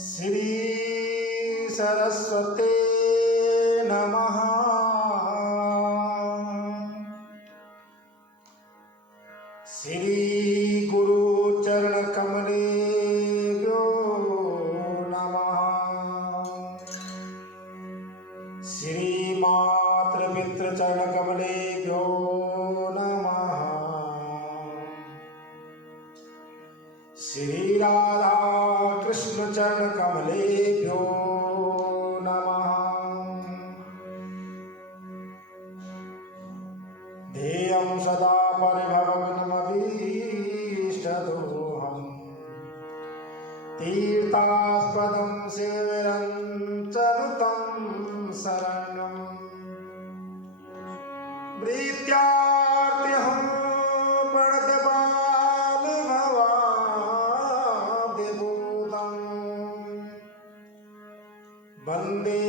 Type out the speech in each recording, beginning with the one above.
श्री सरस्वती नमः। श्री गुरु चरण कमलेभ्यो नमः। श्री मातृ पितृ चरण कमलेभ्यो नमः। श्री राधा कृष्ण चरण कमलेभ्यो नमः। ध्येयं सदा परिभवग्नमभीष्टदोहम् तीर्थास्पदं शिवरं चनुतं शरणं प्रीत्यार्त्यहं प्रणतबालभवाब्धिभूतम् वन्दे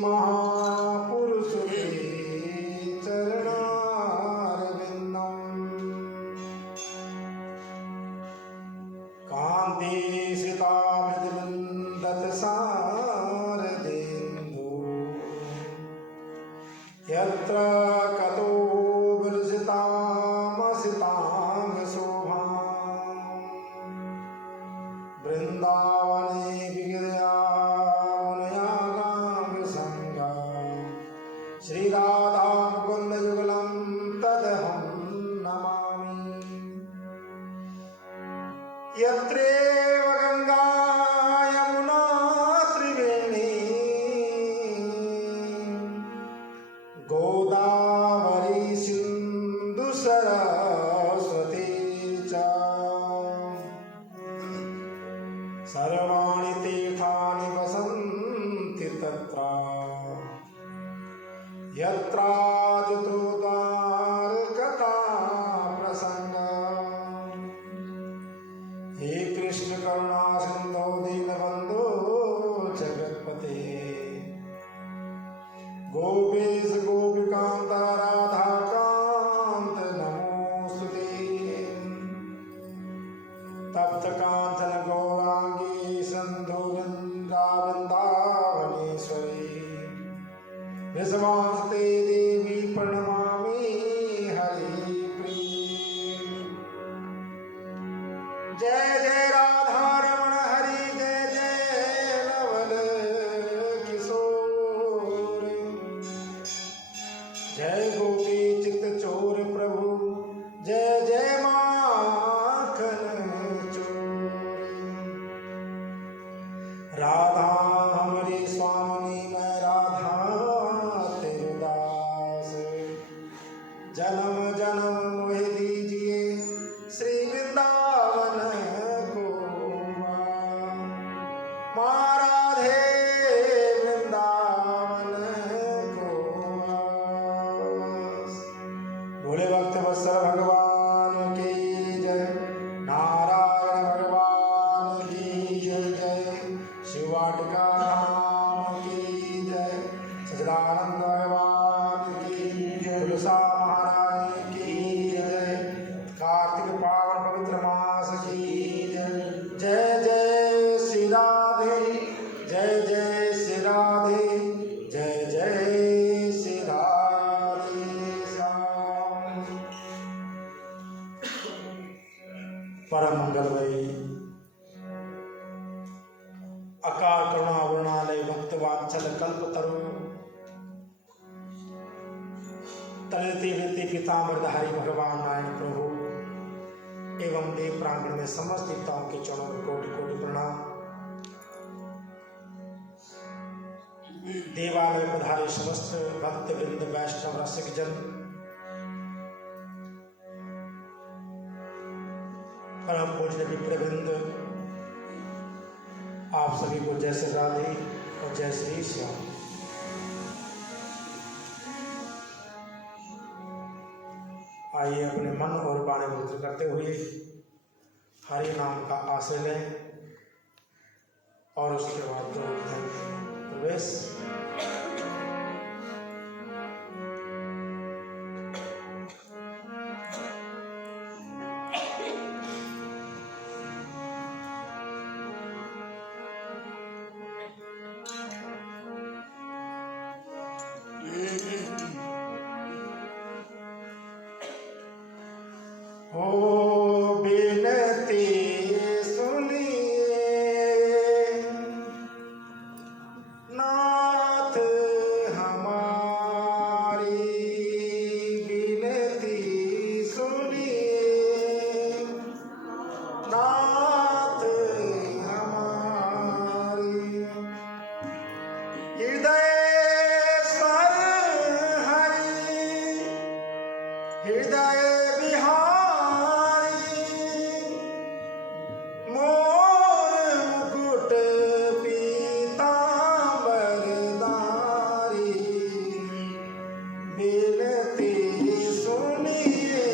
महापुरुषे चरणारविन्दम्। कान्तिसितामृतविन्दतसारदेन्दु यत्र कतो विरजितामसितां शोभाम् वृन्दावने विगिरयामुनयागामसङ्गा श्रीराधा मुकुन्दयुगलं तदहं नमामि। यत्रेव गंगा यमुना त्रिवेणी गोदावरी सिंधु सरस्वती च सर्वाणि तीर्थानि वसन्ति तत्र यत्राजतोद्वारकथा प्रसंगा। हे कृष्ण करुणा सिंधो दीनबंधो जगत्पते गोपेश गोपिकांत राधाकांत नमोस्तुते। तप्त कांचन गौरांगी सिंधु वृंदावनेश्वरी विश्वास्ते देवी प्रणमामि हरिप्रिये। जय जय राधा रमण हरि जय जय नवल किशोर जय गोपी चित चोर प्रभु जय जय माखन चोर। राधा हमारी स्वामी मैं राधा तेरे दास जन्म जन्म मोहि दीजिए श्री वृंदावन को माँ राधे वृंदावन को। भोले भक्त वत्सल भगवान की जय। नारायण भगवान की जय। शिव वाटिका धाम की जय। सच्चिदानंद भगवान की तुलसा महारानी की जय। कार्तिक पावन पवित्र मास की जय। जय जय श्री राधे जय जय श्री राधे जय जय श्री राधे श्याम। परम मंगलमयी अकाल करुणा वरुणालय भक्त वात्सल कल्पतरु तलती वृत्ति पीताम्बरधारी भगवान नारायण प्रभु एवं देव प्रांगण में समस्त देवताओं के चरणों में कोटि कोटि प्रणाम। देवालय में पधारे समस्त भक्त वृंद वैष्णव रसिक जन परम पूज्य विप्रवृंद आप सभी को जय श्री राधे और जय श्री श्याम। आइए अपने मन और वाणी पवित्र करते हुए हरि नाम का आश्रय लें और उसके बाद प्रवेश। हो बिनती सुनिए नाथ हमारी, बिनती सुनिए नाथ हमारी। हृदय स्वर हरि हृदय बिहारी, मोर मुकुट पीतांबरधारी, बिनती सुनिए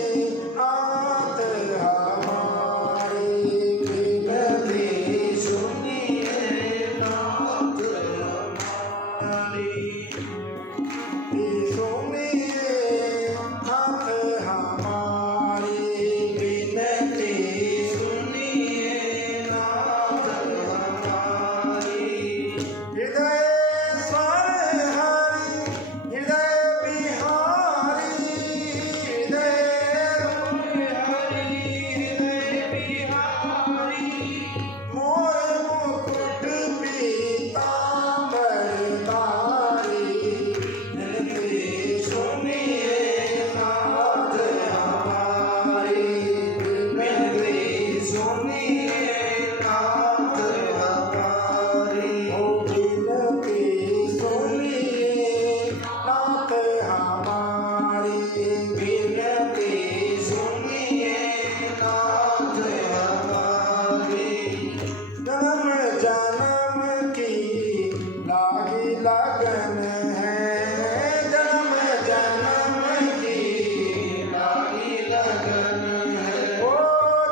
नाथ हमारी, बिनती सुनिए नाथ हमारी, सुनिए नाथ हमारी, बिनती सुनिए नाथ हमारी। हृदय स्वर हरि हृदय बिहारी, हृदय मोर मुकुट पीतांबरधारी, बिनती सुनिए नाथ हमारी, बिनती सुनिए नाथ हमारी। ओ बिनती सुनिए नाथ हमारी, बिनती सुनिए नाथ हमारी। जन्म जन्म की लागी लगन है, जन्म जन्म की लागी लगन है, ओ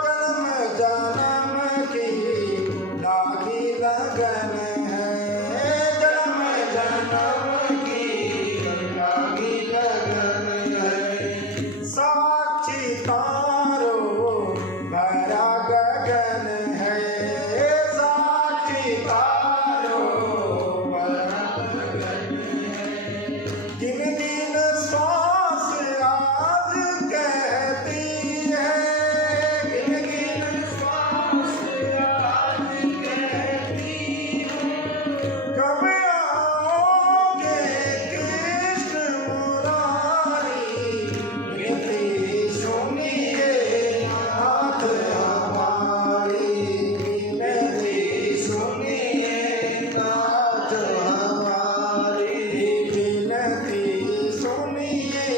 जन्म जन्म की लागी लगन है, जन्म जन्म की लागी लगन है। साक्षी तारो भरा गगन है, साक्षी तारो भरा गगन है। दिन दिन श्वास आज कहती है, दिन दिन श्वास आज कहती है, कब आओगे कृष्ण मुरारी, बिनती सुनिए नाथ हमारी, बिनती सुनिए नाथ हमारी, बिनती सुनिए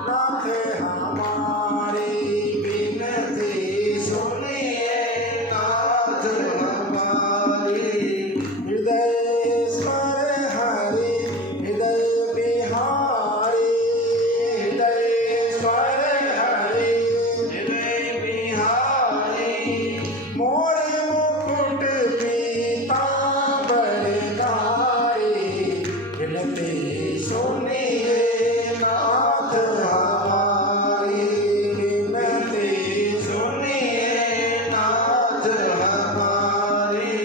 नाथ हमारी, बिनती सुनिए नाथ हमारी। हृदय स्वर हरि हृदय बिहारी, हृदय स्वर हरि हृदय बिहारी, मोर मुकुट पीतांबरधारी, बिनती सुनिए नाथ हमारी, बिनती सुनिए नाथ हमारी।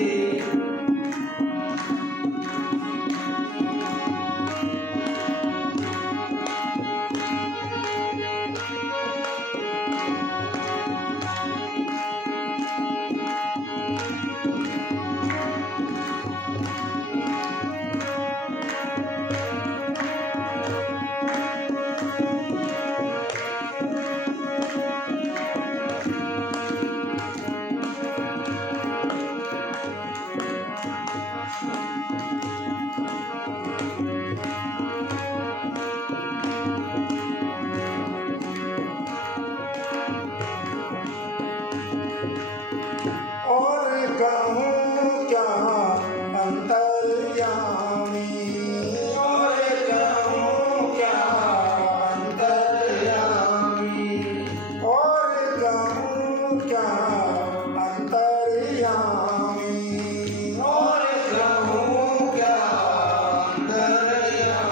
और कहूँ क्या अंतर्यामी, और कहूँ क्या अंतर्यामी, और कहूँ क्या अंतर्यामी, और कहूँ क्या अंतर्यामी।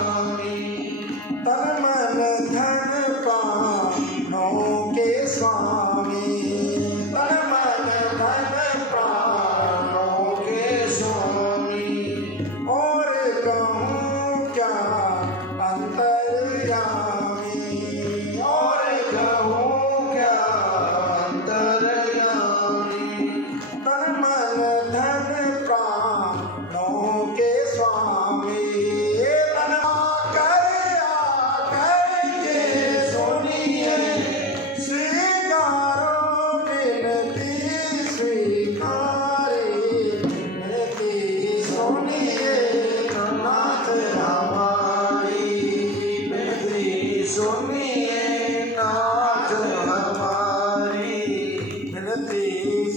तन मन धन प्राणों के स्वामी, तन मन धन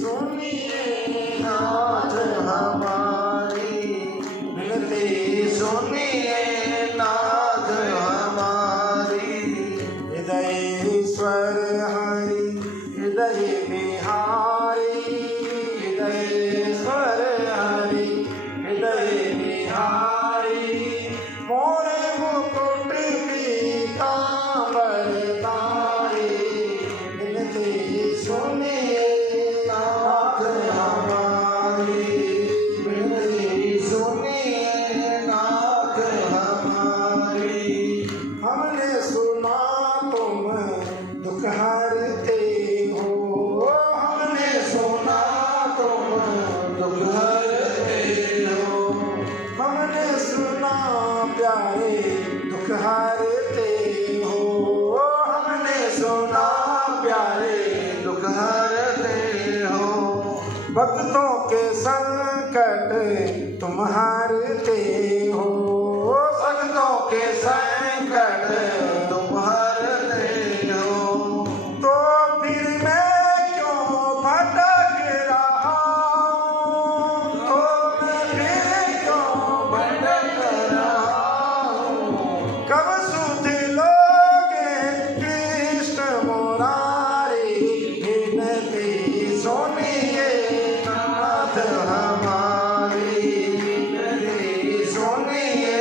सुनिए नाथ हमारी, विनती सुनिए नाथ हमारी। हृदयेश्वर हरि हृदय बिहारी, हृदयेश्वर हरि हृदय बिहारी, मोरे मुकुट पीतांबर धारी, विनती सुनिए नाथ हमारी, विनती सुनिए नाथ हमारी। हमने सुना तुम दुख हरते हो, हमने सुना तुम दुख हरते हो, हमने सुना प्यारे दुख हरते हो, हमने सुना प्यारे दुख हरते हो। भक्तों के संकट तुम हारते हो, भक्तों के संकट तुम हरते हो। तो फिर मैं क्यों भटक रहा हूँ, तो मैं फिर क्यों भटक रहा हूँ, कब सुध लोगे कृष्ण मुरारी, विनती सुनिए नाथ हमारी, विनती सुनिए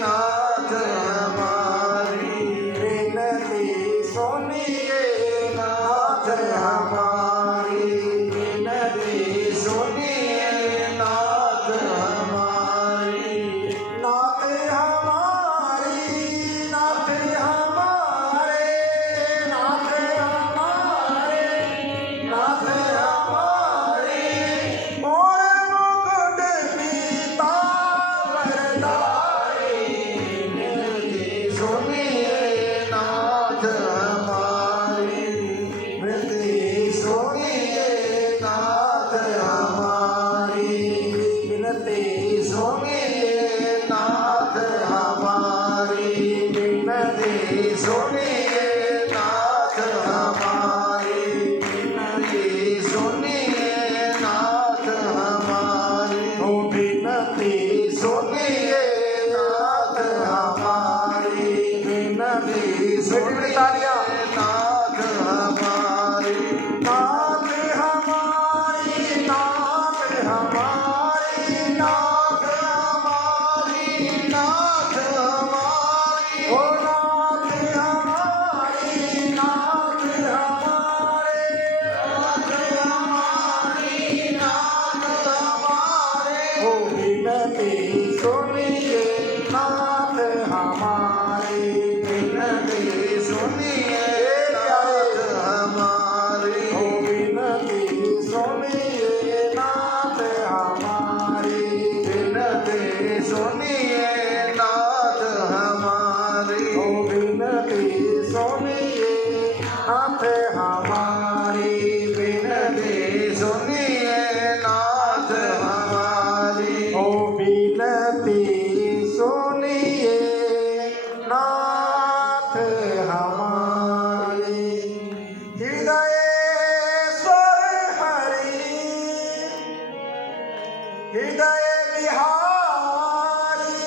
नाथ हमारी। विनती सुनिए नाथ हमारी, विनती सुनिए नाथ हमारी। नाथ हमारी, नाथ हमारे, नाथ हमारे, नाथ हमारे, मोर मुकुट पीतांबर धारी, विनती सुनिए नाथ हमारी, विनती सुनिए नाथ हमारी। विनती सुनिए नाथ हमारी, विनती सुनिए नाथ हमारी, विनती सुनिए नाथ हमारी। ओ विनती सुनिए नाथ हमारी, विनती सुनिए नाथ हमारी। नाथ हमारी, नाथ हमारी, नाथ हमारी, नाथ हमारी, ओ नाथ हमारी, नाथ हमारे, नाथ हमारी, नाथ हमारे। ओ विनती सुनिए नाथ हमारी, विनती सुनिए नाथ हमारी, ओ विनती सुनिए नाथ हमारी, विनती सुनिए नाथ हमारी। ओ विनती सुनिए नाथ हमारी, विनती सुनिए नाथ हमारी। ओ विनती सुनिए नाथ हमारी। हृदयेश्वर हरि हृदय बिहारी,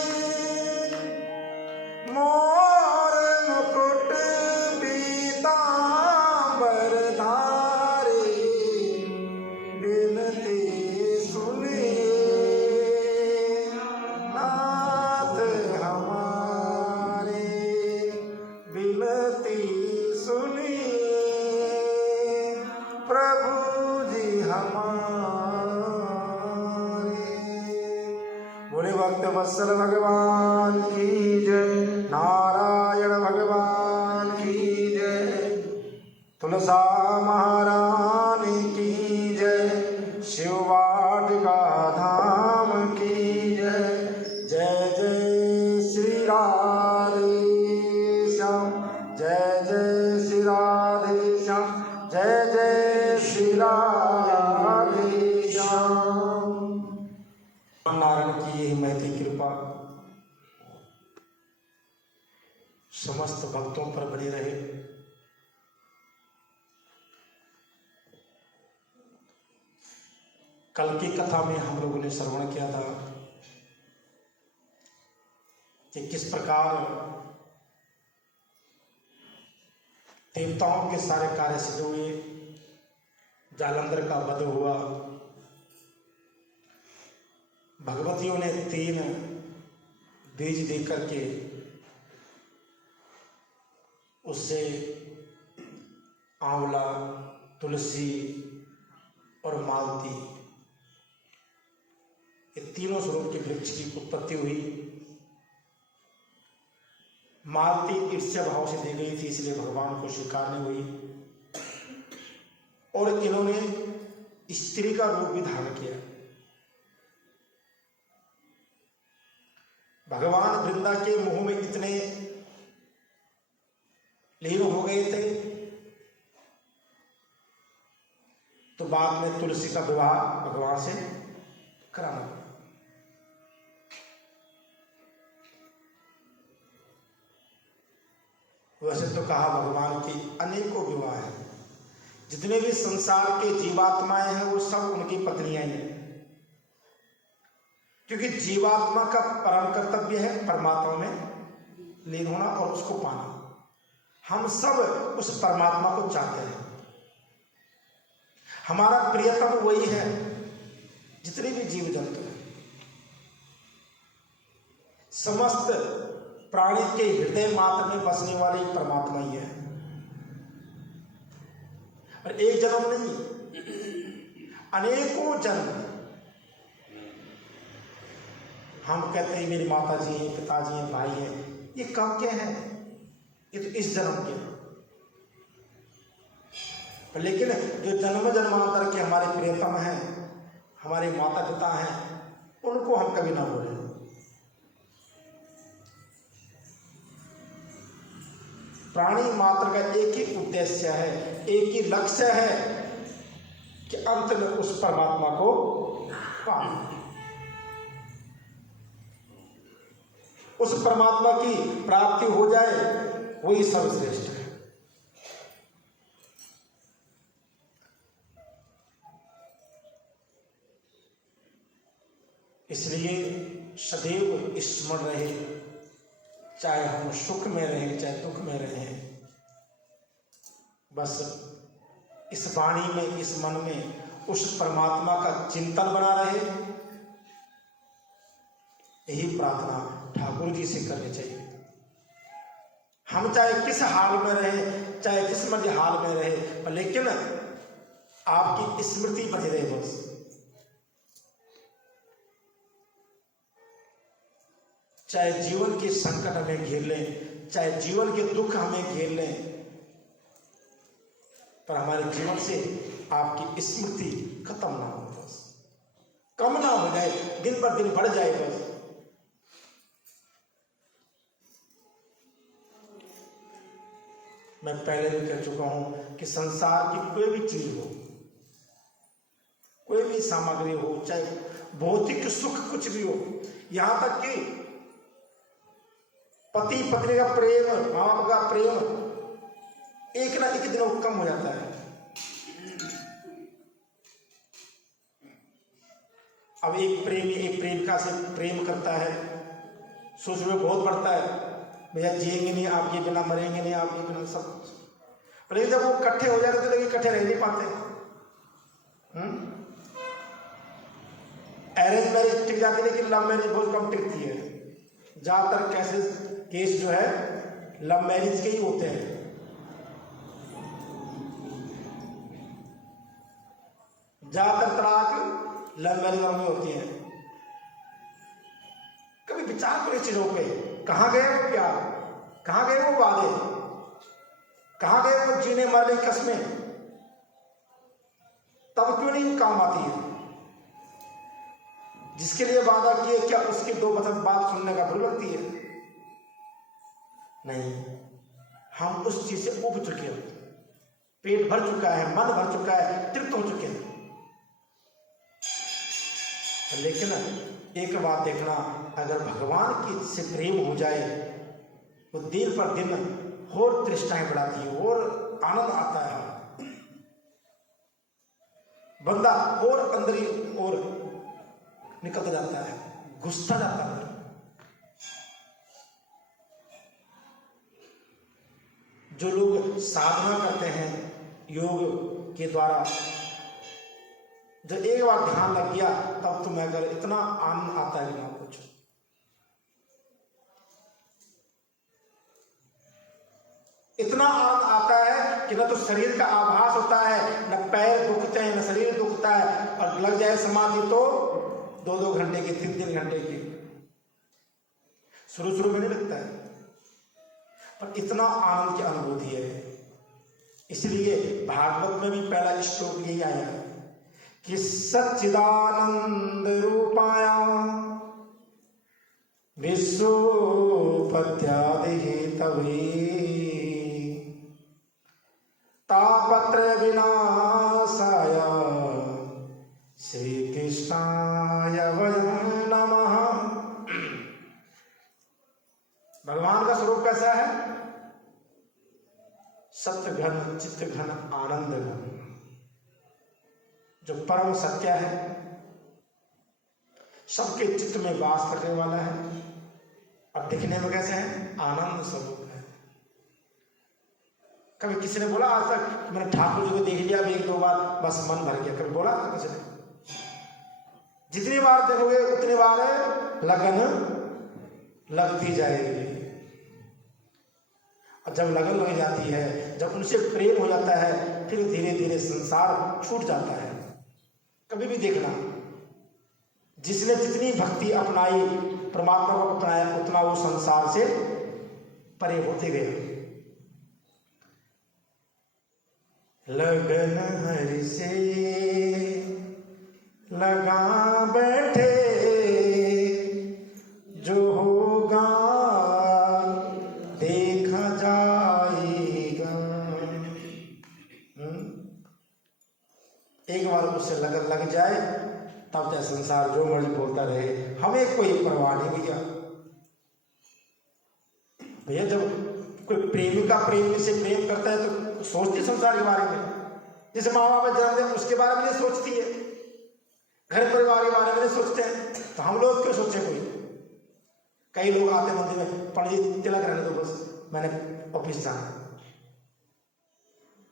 मोर मुकुट पीतांबर धारी, विनती सुनिए नाथ हमारे, विनती सुनिए प्रभु जी हमारे। बोले भक्त वत्सल भगवान की जय, नारायण भगवान की जय, तुलसा महारानी की जय, शिव वाटिका धाम की जय। जय जय श्री राधे श्याम, जय जय श्री राधे श्याम, जय जय श्री राधे श्याम। नारायण की यही महती कृपा समस्त भक्तों पर बनी रहे। कल की कथा में हम लोगों ने श्रवण किया था कि किस प्रकार देवताओं के सारे कार्य सिद्ध हुए, जालंधर का वध हुआ, भगवतियों ने 3 बीज दे करके उससे आंवला, तुलसी और मालती, ये तीनों स्वरूप के वृक्ष की उत्पत्ति हुई। मालती ईर्ष्या भाव से दी गई थी, इसलिए भगवान को स्वीकार नहीं हुई, और इन्होंने स्त्री का रूप भी धारण किया। भगवान वृंदा के मुंह में इतने लीन हो गए थे तो बाद में तुलसी का विवाह भगवान से कराना पड़ा। वैसे तो कहा भगवान की अनेकों विवाह हैं, जितने भी संसार के जीवात्माएं हैं वो सब उनकी पत्नियां ही हैं, क्योंकि जीवात्मा का परम कर्तव्य है परमात्मा में लीन होना और उसको पाना। हम सब उस परमात्मा को चाहते हैं, हमारा प्रियतम वही है। जितने भी जीव जंतु हैं, समस्त प्राणी के हृदय मात्र में बसने वाले परमात्मा ही है, और एक जन्म नहीं, अनेकों जन्म। हम कहते हैं मेरी माता जी हैं, पिताजी हैं, भाई हैं, ये कब के हैं? ये तो इस जन्म के हैं। लेकिन जो जन्म जन्मांतर के हमारे प्रियतम हैं, हमारे माता पिता हैं, उनको हम कभी ना भूलें। प्राणी मात्र का एक ही उद्देश्य है, एक ही लक्ष्य है कि अंत में उस परमात्मा को पाना, उस परमात्मा की प्राप्ति हो जाए, वही सर्वश्रेष्ठ है। इसलिए सदैव स्मरण रहे, चाहे हम सुख में रहें चाहे दुख में रहें, बस इस वाणी में, इस मन में उस परमात्मा का चिंतन बना रहे। यही प्रार्थना ठाकुर जी से करनी चाहिए। हम चाहे किस हाल में रहें, चाहे किस मर्जी हाल में रहे, लेकिन आपकी स्मृति बनी रहे। बस चाहे जीवन के संकट हमें घेर लें, चाहे जीवन के दुख हमें घेर लें, पर हमारे जीवन से आपकी स्मृति खत्म ना हो, बस कम ना हो जाए, दिन पर दिन बढ़ जाए। बस मैं पहले भी कह चुका हूं कि संसार की कोई भी चीज हो, कोई भी सामग्री हो, चाहे भौतिक सुख कुछ भी हो, यहां तक कि पति पत्नी का प्रेम, माँ बाप का प्रेम, एक ना एक दिन वो कम हो जाता है। अब एक प्रेमी एक प्रेमिका से प्रेम करता है, सोच में बहुत बढ़ता है, भैया जिएंगे नहीं आपके बिना, मरेंगे नहीं आपके बिना, सब। लेकिन जब वो इकट्ठे हो जाते तो लेकिन इकट्ठे रह नहीं पाते। अरेंज मैरिज टिक जाती है, लेकिन लव मैरिज बहुत कम टिकती है। ज्यादातर केस जो है लव मैरिज के ही होते हैं। ज्यादातर तलाक लव मैरिज में होती है। कभी विचार करो चीजों पे, कहां गए वो प्यार, कहां गए वो वादे, कहां गए वो जीने मरने की कस्में? तब क्यों नहीं काम आती है? जिसके लिए वादा किए, क्या उसकी 2 वचन बात सुनने का बुरी लगती है? नहीं, हम उस चीज से उब चुके हैं, पेट भर चुका है, मन भर चुका है, तृप्त हो चुके हैं। लेकिन एक बात देखना, अगर भगवान की से प्रेम हो जाए, वो दिन पर दिन और तृष्णाएं बढ़ाती है और आनंद आता है। बंदा और अंदर ही और निकलता जाता है, घुसता जाता है। जो लोग साधना करते हैं योग के द्वारा, जब एक बार ध्यान लग गया तब तो मैं कर इतना आनंद आता है कि ना पूछो। इतना आनंद आता है कि न तो शरीर का आभास होता है, न पैर दुखते हैं, न शरीर दुखता है। और लग जाए समाधि तो 2-2 घंटे की, 3-3 घंटे की। शुरू में नहीं लगता है, पर इतना आनंद की अनुभूति है। इसलिए भागवत में भी पहला श्लोक यही आया है कि सच्चिदानंद रूपाया विश्वोपत्यादि हेतवे तापत्र विनाशाय श्री कृष्णाय वयं नमः। भगवान का स्वरूप कैसा है? सत्य घन, चित्त घन, आनंद घन, जो परम सत्य है, सबके चित्त में वास करने वाला है। अब दिखने में कैसे है? आनंद स्वरूप है। कभी किसी ने बोला आज तक मैंने ठाकुर जी को देख लिया 1-2 बार, बस मन भर गया? कभी बोला किसी ने? जितनी बार देखोगे उतनी बार लगन लगती जाएगी। और जब लगन लग जाती है, जब उनसे प्रेम हो जाता है, फिर धीरे धीरे संसार छूट जाता है। कभी भी देखना, जिसने जितनी भक्ति अपनाई, परमात्मा को अपनाया, उतना वो संसार से परे होते गए। लगन हरि से लगा बैठे, जो होगा देखा जाएगा। एक बार उससे लगन लग जाए तब चाहे संसार जो मर्जी बोलता रहे, हमें कोई परवाह नहीं भैया। जब कोई प्रेमिका प्रेमी से प्रेम करता है तो सोचती संसार के बारे में। जैसे माँ बाप जन्म दे उसके बारे में नहीं सोचती है, घर परिवार के बारे में नहीं सोचते हैं, तो हम लोग क्यों सोचे? कोई कई लोग आते मंदिर में, पंडित जी तिलक रहने दो बस, मैंने ऑफिस जाना।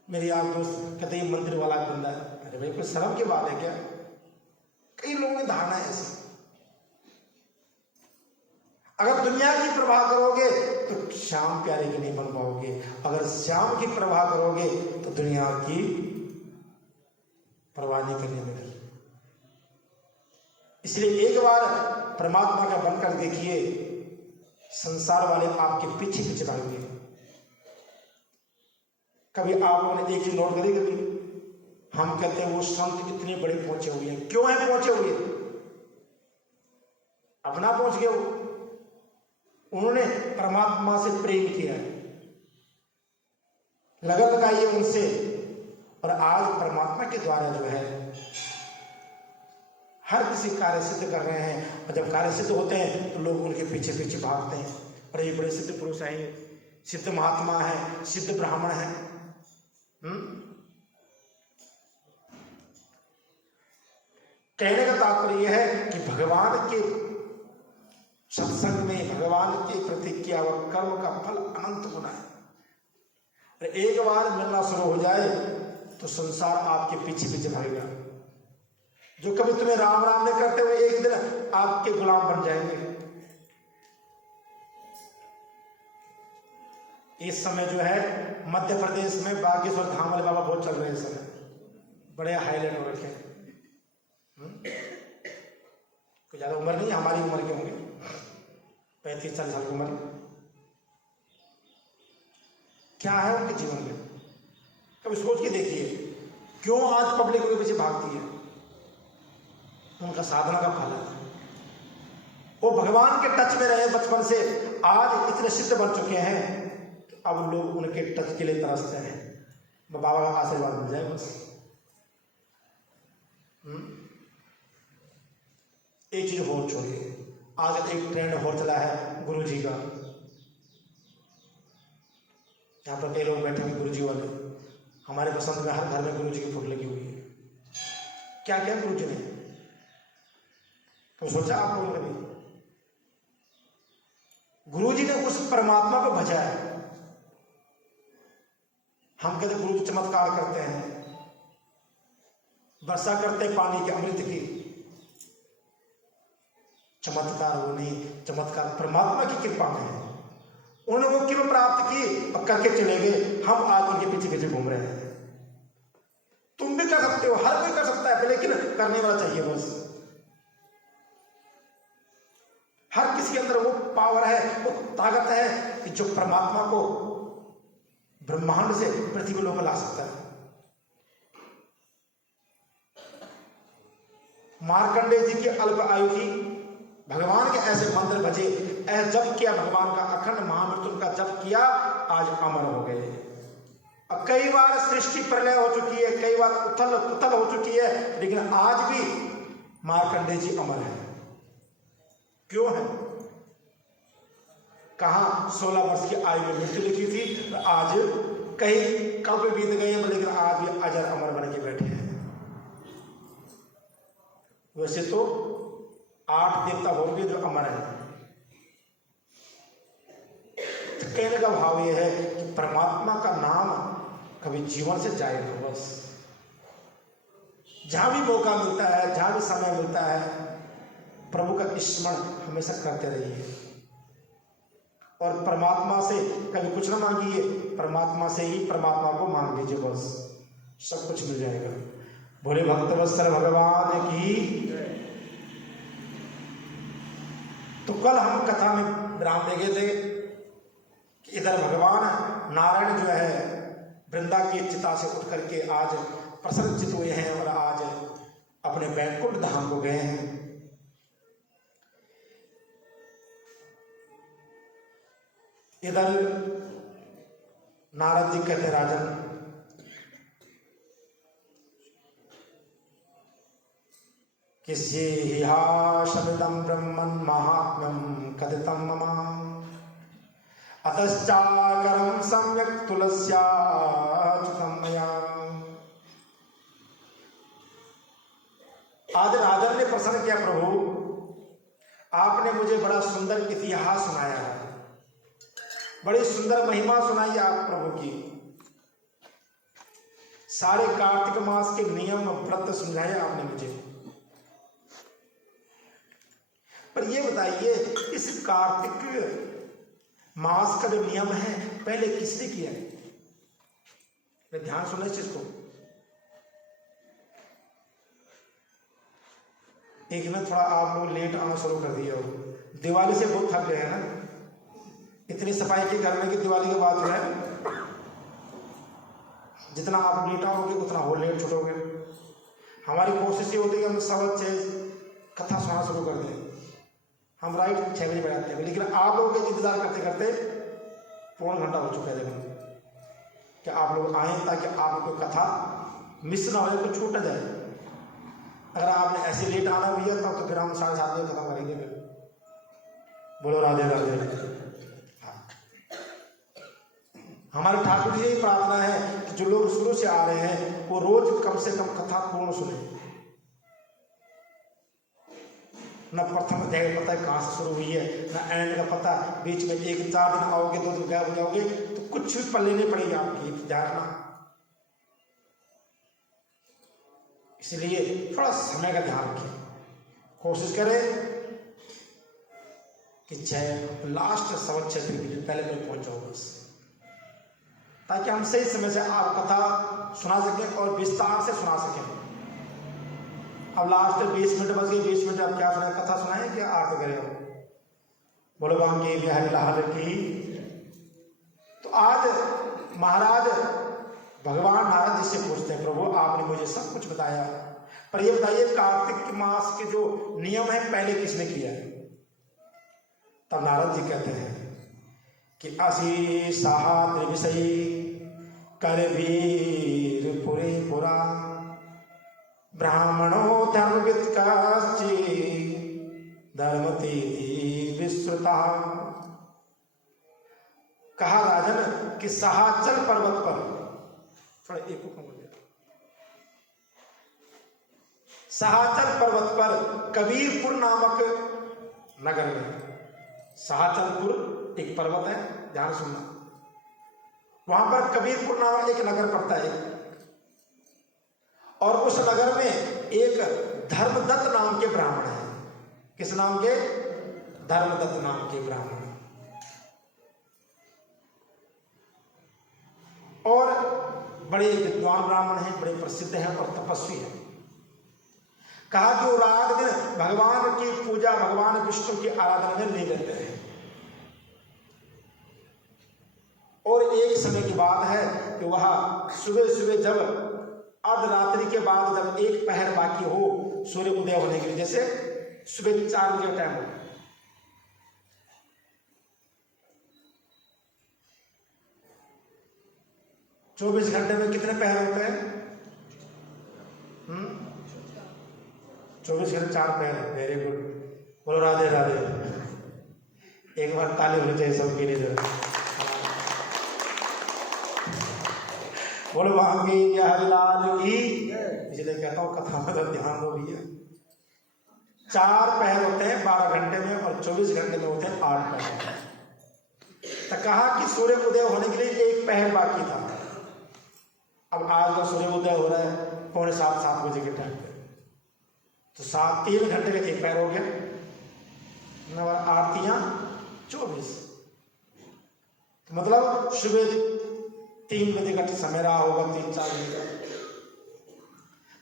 मेरी आप दोस्त कहते हैं मंदिर वाला बंदा है। अरे भाई कोई शर्म की बात है क्या? कई लोगों की धारणा है ऐसी। अगर दुनिया की प्रवाह करोगे तो श्याम प्यारे की नहीं बन पाओगे, अगर श्याम की प्रवाह करोगे तो दुनिया की प्रवाह नहीं करने में। इसलिए एक बार परमात्मा का बनकर देखिए, संसार वाले आपके पीछे पीछे भागेंगे। कभी आप लोगों ने एक चीज नोट करी? कभी हम कहते हैं वो संत इतने बड़े पहुंचे हुए हैं, क्यों है पहुंचे हुए? अपना पहुंच गए वो, उन्होंने परमात्मा से प्रेम किया है, लगन लगाई है उनसे, और आज परमात्मा के द्वारा जो है हर किसी कार्य सिद्ध कर रहे हैं। और जब कार्य सिद्ध होते हैं तो लोग उनके पीछे पीछे भागते हैं। और ये बड़े सिद्ध पुरुष हैं, सिद्ध महात्मा है, सिद्ध ब्राह्मण है। कहने का तात्पर्य यह है कि भगवान के सत्संग में, भगवान के प्रति किया हुआ कर्म का फल अनंत गुना है। और एक बार मिलना शुरू हो जाए तो संसार आपके पीछे पीछे भागेगा। जो कभी तुम्हें राम राम नहीं करते हुए एक दिन आपके गुलाम बन जाएंगे। इस समय जो है मध्य प्रदेश में बागेश्वर धाम वाले बाबा बहुत चल रहे हैं। इस समय बड़े हाईलाइट हो रखे हैं। कोई ज्यादा उम्र नहीं, हमारी उम्र के होंगे, 35-40 साल की उम्र। क्या है उनके जीवन में? कभी सोच के देखिए, क्यों आज पब्लिक उनके पीछे भागती है? उनका साधना का फल है। वो भगवान के टच में रहे बचपन से, आज इतने सिद्ध बन चुके हैं कि अब लोग उनके टच के लिए तरसते हैं। बाबा का आशीर्वाद मिल जाए बस। एक चीज और छोड़िए, आज एक ट्रेंड और चला है गुरु जी का। यहाँ पर कई लोग बैठे हैं गुरु जी वाले। हमारे बसंत में हर घर में गुरु जी की फोटो लगी हुई है। क्या क्या गुरु जी ने, तो सोचा आप लोगों ने भी, गुरु जी ने उस परमात्मा को भजा है। हम कहते गुरु जी चमत्कार करते हैं, वर्षा करते हैं पानी के अमृत की, चमत्कार वो नहीं, चमत्कार परमात्मा की कृपा में है। उन्होंने वो कृपा प्राप्त की और करके चले गए, हम आज उनके पीछे पीछे घूम रहे हैं। तुम भी कर सकते हो, हर कोई कर सकता है, लेकिन करने वाला चाहिए बस। हर किसी के अंदर वो पावर है, वो ताकत है कि जो परमात्मा को ब्रह्मांड से पृथ्वी लोक ला सकता है। मार्कंडेय जी की अल्प आयु थी, भगवान के ऐसे मंत्र भजे, ऐसा जप किया, भगवान का अखंड महामृत्युंजय का जप किया, आज अमर हो गए। अब कई बार सृष्टि प्रलय हो चुकी है, कई बार उथल पुथल हो चुकी है, लेकिन आज भी मार्कंडेय जी अमर है। क्यों है? कहा 16 वर्ष की आयु में मृत्यु लिखी थी, तो आज कई कल्प बीत गए, लेकिन आज भी अजर अमर बन के बैठे हैं। वैसे तो 8 देवता और भी जो अमर है। तो कहने का भाव यह है कि परमात्मा का नाम कभी जीवन से जाए तो बस जहां भी मौका मिलता है, जहां भी समय मिलता है, प्रभु का स्मरण हमेशा करते रहिए। और परमात्मा से कभी कुछ ना मांगिए, परमात्मा से ही परमात्मा को मांग लीजिए, बस सब कुछ मिल जाएगा। भोले भक्तवत्सल भगवान की। तो कल हम कथा में विराम दे गए थे कि इधर भगवान नारायण जो है वृंदा की चिता से उठ करके आज प्रसन्नचित हुए हैं और आज अपने बैकुंठ धाम को गए हैं। इधर नारद जी कहते राजन, किसी शमिदं ब्रह्मन् महात्म्यं कथितं मम अतश्चाकरं सम्यक् तुलस्याच्युतं मया। आज राजन ने प्रश्न किया, प्रभु आपने मुझे बड़ा सुंदर इतिहास सुनाया है, बड़ी सुंदर महिमा सुनाई आप प्रभु की, सारे कार्तिक मास के नियम व्रत समझाए आपने मुझे। पर ये बताइए, इस कार्तिक मास का जो नियम है पहले किसने किया है? मैं ध्यान सुना इस चीज को। एक ना थोड़ा आप लोग लेट आना शुरू कर दिया हो, दिवाली से बहुत थक गए हैं ना, इतनी सफाई के घर में कि दिवाली के बाद जो है जितना आप लेट आओगे उतना और लेट छूटोगे। हमारी कोशिश ये होती है कि हम 6:15 कथा सुनाना शुरू कर दें, हम राइट 6 बजे बैठते हैं, लेकिन आप लोगों के इंतजार करते करते पौन घंटा हो चुका है। देखो कि आप लोग आए ताकि आपको कथा मिस ना हो, कुछ छूट ना जाए। अगर आपने ऐसे लेट आना भी है तो फिर हम 7:30 बजे खत्म करेंगे। फिर बोलो राधे राधे। हमारे ठाकुर जी यही प्रार्थना है कि जो लोग शुरू से आ रहे हैं वो रोज कम से कम कथा पूर्ण सुने। न प्रथम अध्याय पता है कहाँ से शुरू हुई है, न एंड का पता, बीच में 1-4 दिन आओगे, 2 दिन गैप हो जाओगे तो कुछ भी पल्ले नहीं पड़ेगी आपकी, ध्यान रखना। इसलिए थोड़ा समय का ध्यान रखिए, कोशिश करें कि 6 लास्ट 6:15 मिनट पहले मैं पहुंच जाऊँ बस, ताकि हम सही समय से आप कथा सुना सकें और विस्तार से सुना सकें। अब लास्ट 20 मिनट बच गए, 20 मिनट आप क्या सुनाए, कथा सुनाए क्या आरती करें? बोलो बांके बिहारी लाल की। तो आज महाराज भगवान नारद जी से पूछते हैं, प्रभु आपने मुझे सब कुछ बताया, पर ये बताइए कार्तिक मास के जो नियम है पहले किसने किया है? तब नारद जी कहते हैं कि असी साहा त्रिविषयी कर वीर पुरे पुरा ब्राह्मणो धर्मविद काश्चि धर्मतीति विश्रुता। कहा राजन कि सहाचल पर्वत पर, थोड़ा एक को बोलिए, सहाचल पर्वत पर कबीरपुर नामक नगर में, सहाचलपुर एक पर्वत है, ध्यान सुनना, वहां पर कबीरपुर नामक एक नगर पड़ता है, और उस नगर में एक धर्मदत्त नाम के ब्राह्मण है। किस नाम के? धर्मदत्त नाम के ब्राह्मण। और बड़े विद्वान ब्राह्मण हैं, बड़े प्रसिद्ध हैं और तपस्वी हैं। कहा कि वो रात दिन भगवान की पूजा, भगवान विष्णु की आराधना में लगे रहते हैं। और एक समय की बात है कि वह सुबह सुबह जब अर्धरात्रि के बाद जब एक पहर बाकी हो सूर्य उदय होने के लिए, जैसे सुबह 4 बजे का टाइम हो, चौबीस घंटे में कितने पहर होते हैं? 24 घंटे 4 पहर। वेरी गुड, बोलो राधे राधे। एक बार ताली होनी चाहिए सबके लिए। बोलो भांगी हरिलाल की। इसलिए कहता हूँ कथा में तो ध्यान दो भैया। 4 पहर होते हैं 12 घंटे में, और 24 घंटे में होते हैं 8 पहर। तो कहा कि सूर्य उदय होने के लिए एक पहर बाकी था। अब आज का सूर्य उदय हो रहा है 6:45-7 बजे के टाइम पे, तो 3 घंटे का एक पहर हो गया, और आरतियां 24, मतलब सुबह 3 बजे का समय रहा होगा, 3-4 बजे का।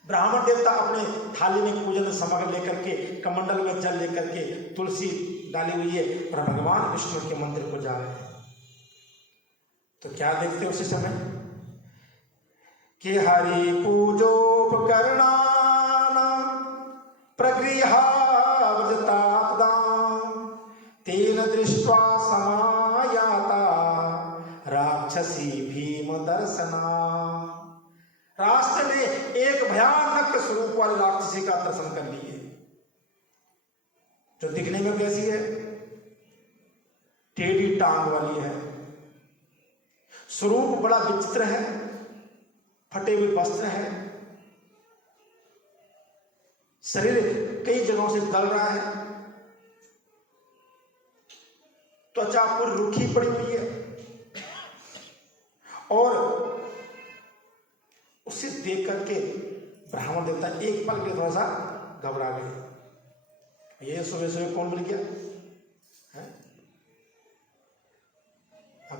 ब्राह्मण देवता अपने थाली में पूजन सामग्री लेकर के, कमंडल में जल लेकर के, तुलसी डाली हुई है, और भगवान विष्णु के मंदिर को जा रहे हैं। तो क्या देखते उसी समय कि हरि पूजोपकरणा प्रगृहावजतादां तेन दृष्ट्वा समायाता राक्षसी भीम दर्शना। रास्ते में एक भयानक स्वरूप वाली राक्षसी का दर्शन कर लिए, जो दिखने में कैसी है? टेढ़ी टांग वाली है, स्वरूप बड़ा विचित्र है, फटे हुए वस्त्र है, शरीर कई जगहों से गल रहा है, त्वचा पूरी रूखी पड़ी हुई है, और उसे देख करके ब्राह्मण देवता एक पल के लिए थोड़ा सा घबरा गए। ये सुबह सुबह कौन मिल गया है?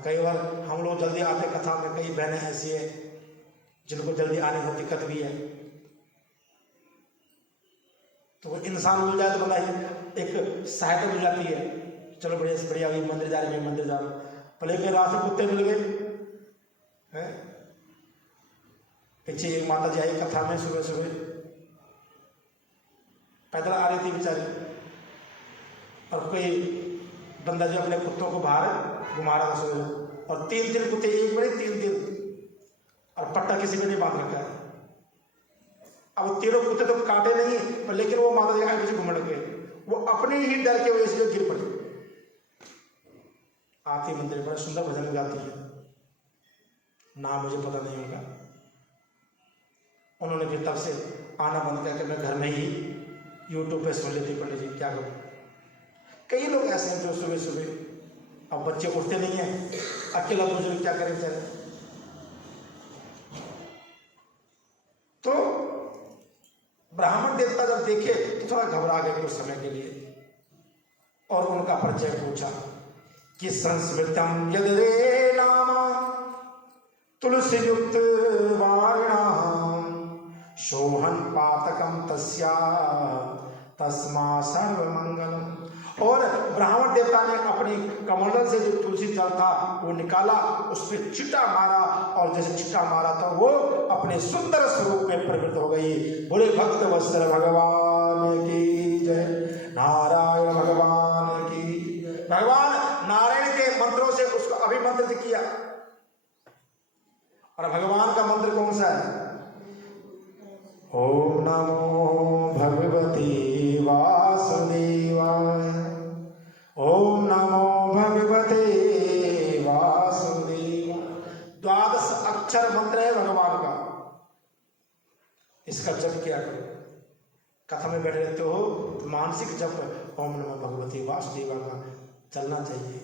कई बार हम लोग जल्दी आते कथा में, कई बहनें ऐसी है जिनको जल्दी आने में दिक्कत भी है, तो वो इंसान मिल जाए तो बड़ा ही एक सहायता मिल जाती है। चलो बढ़िया से बढ़िया, मंदिर जा रहे हैं, मंदिर जा रहे हैं, भले के रास्ते कुत्ते मिल गए हैं। पीछे एक माता जी आई कथा में, सुबह सुबह पैदल आ रही थी बेचारी, और कोई बंदा जो अपने कुत्तों को बाहर घुमा रहा था सुबह, और 3 कुत्ते, एक बड़े 3, और पट्टा किसी में नहीं बांध रखा है। अब 3 कुत्ते तो काटे नहीं, पर लेकिन वो माता जी आगे पीछे घूमने लगे, वो अपने ही डर के वजह से गिर पड़े। आती मंदिर बड़ा सुंदर भजन गाती है, नाम मुझे पता नहीं होगा। उन्होंने फिर तब से आना बंद करके मैं घर में ही यूट्यूब पे सुन लेती, पंडित जी क्या करूं। कई लोग ऐसे हैं जो सुबह सुबह, अब बच्चे उठते नहीं हैं, अकेला बुजुर्ग क्या करें बेचारे। तो ब्राह्मण देवता जब देखे तो थोड़ा घबरा गए कुछ समय के लिए, और उनका परिचय पूछा कि संस्मृतम यद रे नामा तुलसी युक्त वारिणाम शोहन पातकम तस्या तस्मा सर्वमंगलम। और ब्राह्मण देवता ने अपने कमंडल से जो तुलसी जल था वो निकाला, उस पर छिटा मारा, और जैसे छिटा मारा तो वो अपने सुंदर स्वरूप में प्रकट हो गई। बोले भक्त वत्सल भगवान की जय, नारायण भगवान की। भगवान नारायण के मंत्रों से उसको अभिमंत्रित किया। और भगवान का मंत्र कौन सा है? ओम नमो भगवते वासुदेवाय, ओम नमो भगवते वासुदेवाय। 12 अक्षर मंत्र है भगवान का, इसका जप किया करो। कथा में बैठे रहते हो तो मानसिक जप ओम नमः भगवते वासुदेवा का चलना चाहिए।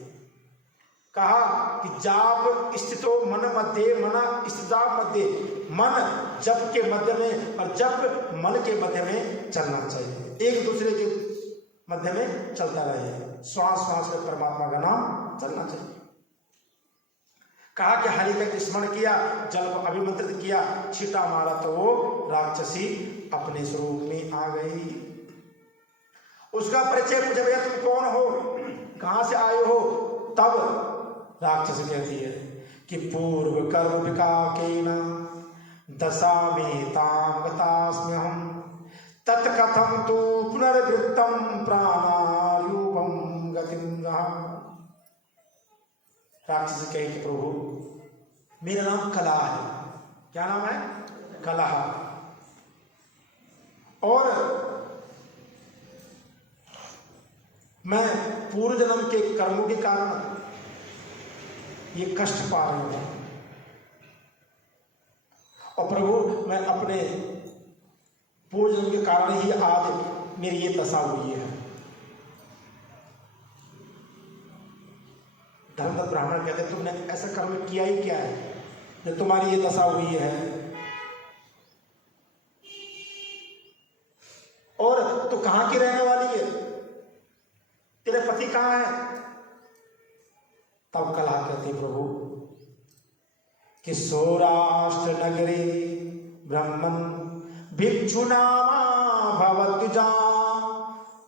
कहा कि जाप स्थितो मन मध्य मन स्थिता मध्य, मन जप के मध्य में और जप मन के मध्य में चलना चाहिए, एक दूसरे के मध्य में चलता रहे, श्वास श्वास में परमात्मा का नाम चलना चाहिए। कहा कि हरि का स्मरण किया, जल को अभिमंत्रित किया, छीटा मारा तो वो राक्षसी अपने स्वरूप में आ गई। उसका परिचय पूछा, भैया तुम कौन हो, कहां से आए हो? तब राक्षसी कहती है कि पूर्व कर्म विकाकेन दशा में ताम गतास्म्यहम तत्कथम तु पुनर्वृत्तम प्राणारूपम गतिम। राक्षसी कहे कि प्रभु मेरा नाम कला है। क्या नाम है? कला। और मैं पूर्व जन्म के कर्मों के कारण ये कष्ट पा रही हूं, और प्रभु मैं अपने पूर्व जन्म के कारण ही आज मेरी ये दशा हुई है। धर्मदत्त ब्राह्मण कहते तुमने ऐसा कर्म किया ही क्या है जो तुम्हारी ये दशा हुई है, और तू कहां की रहने वाली है, तेरे पति कहां है? तब कला कहती प्रभु कि सौराष्ट्र नगरे ब्रह्मन भिक्षुनामा भवद्विजा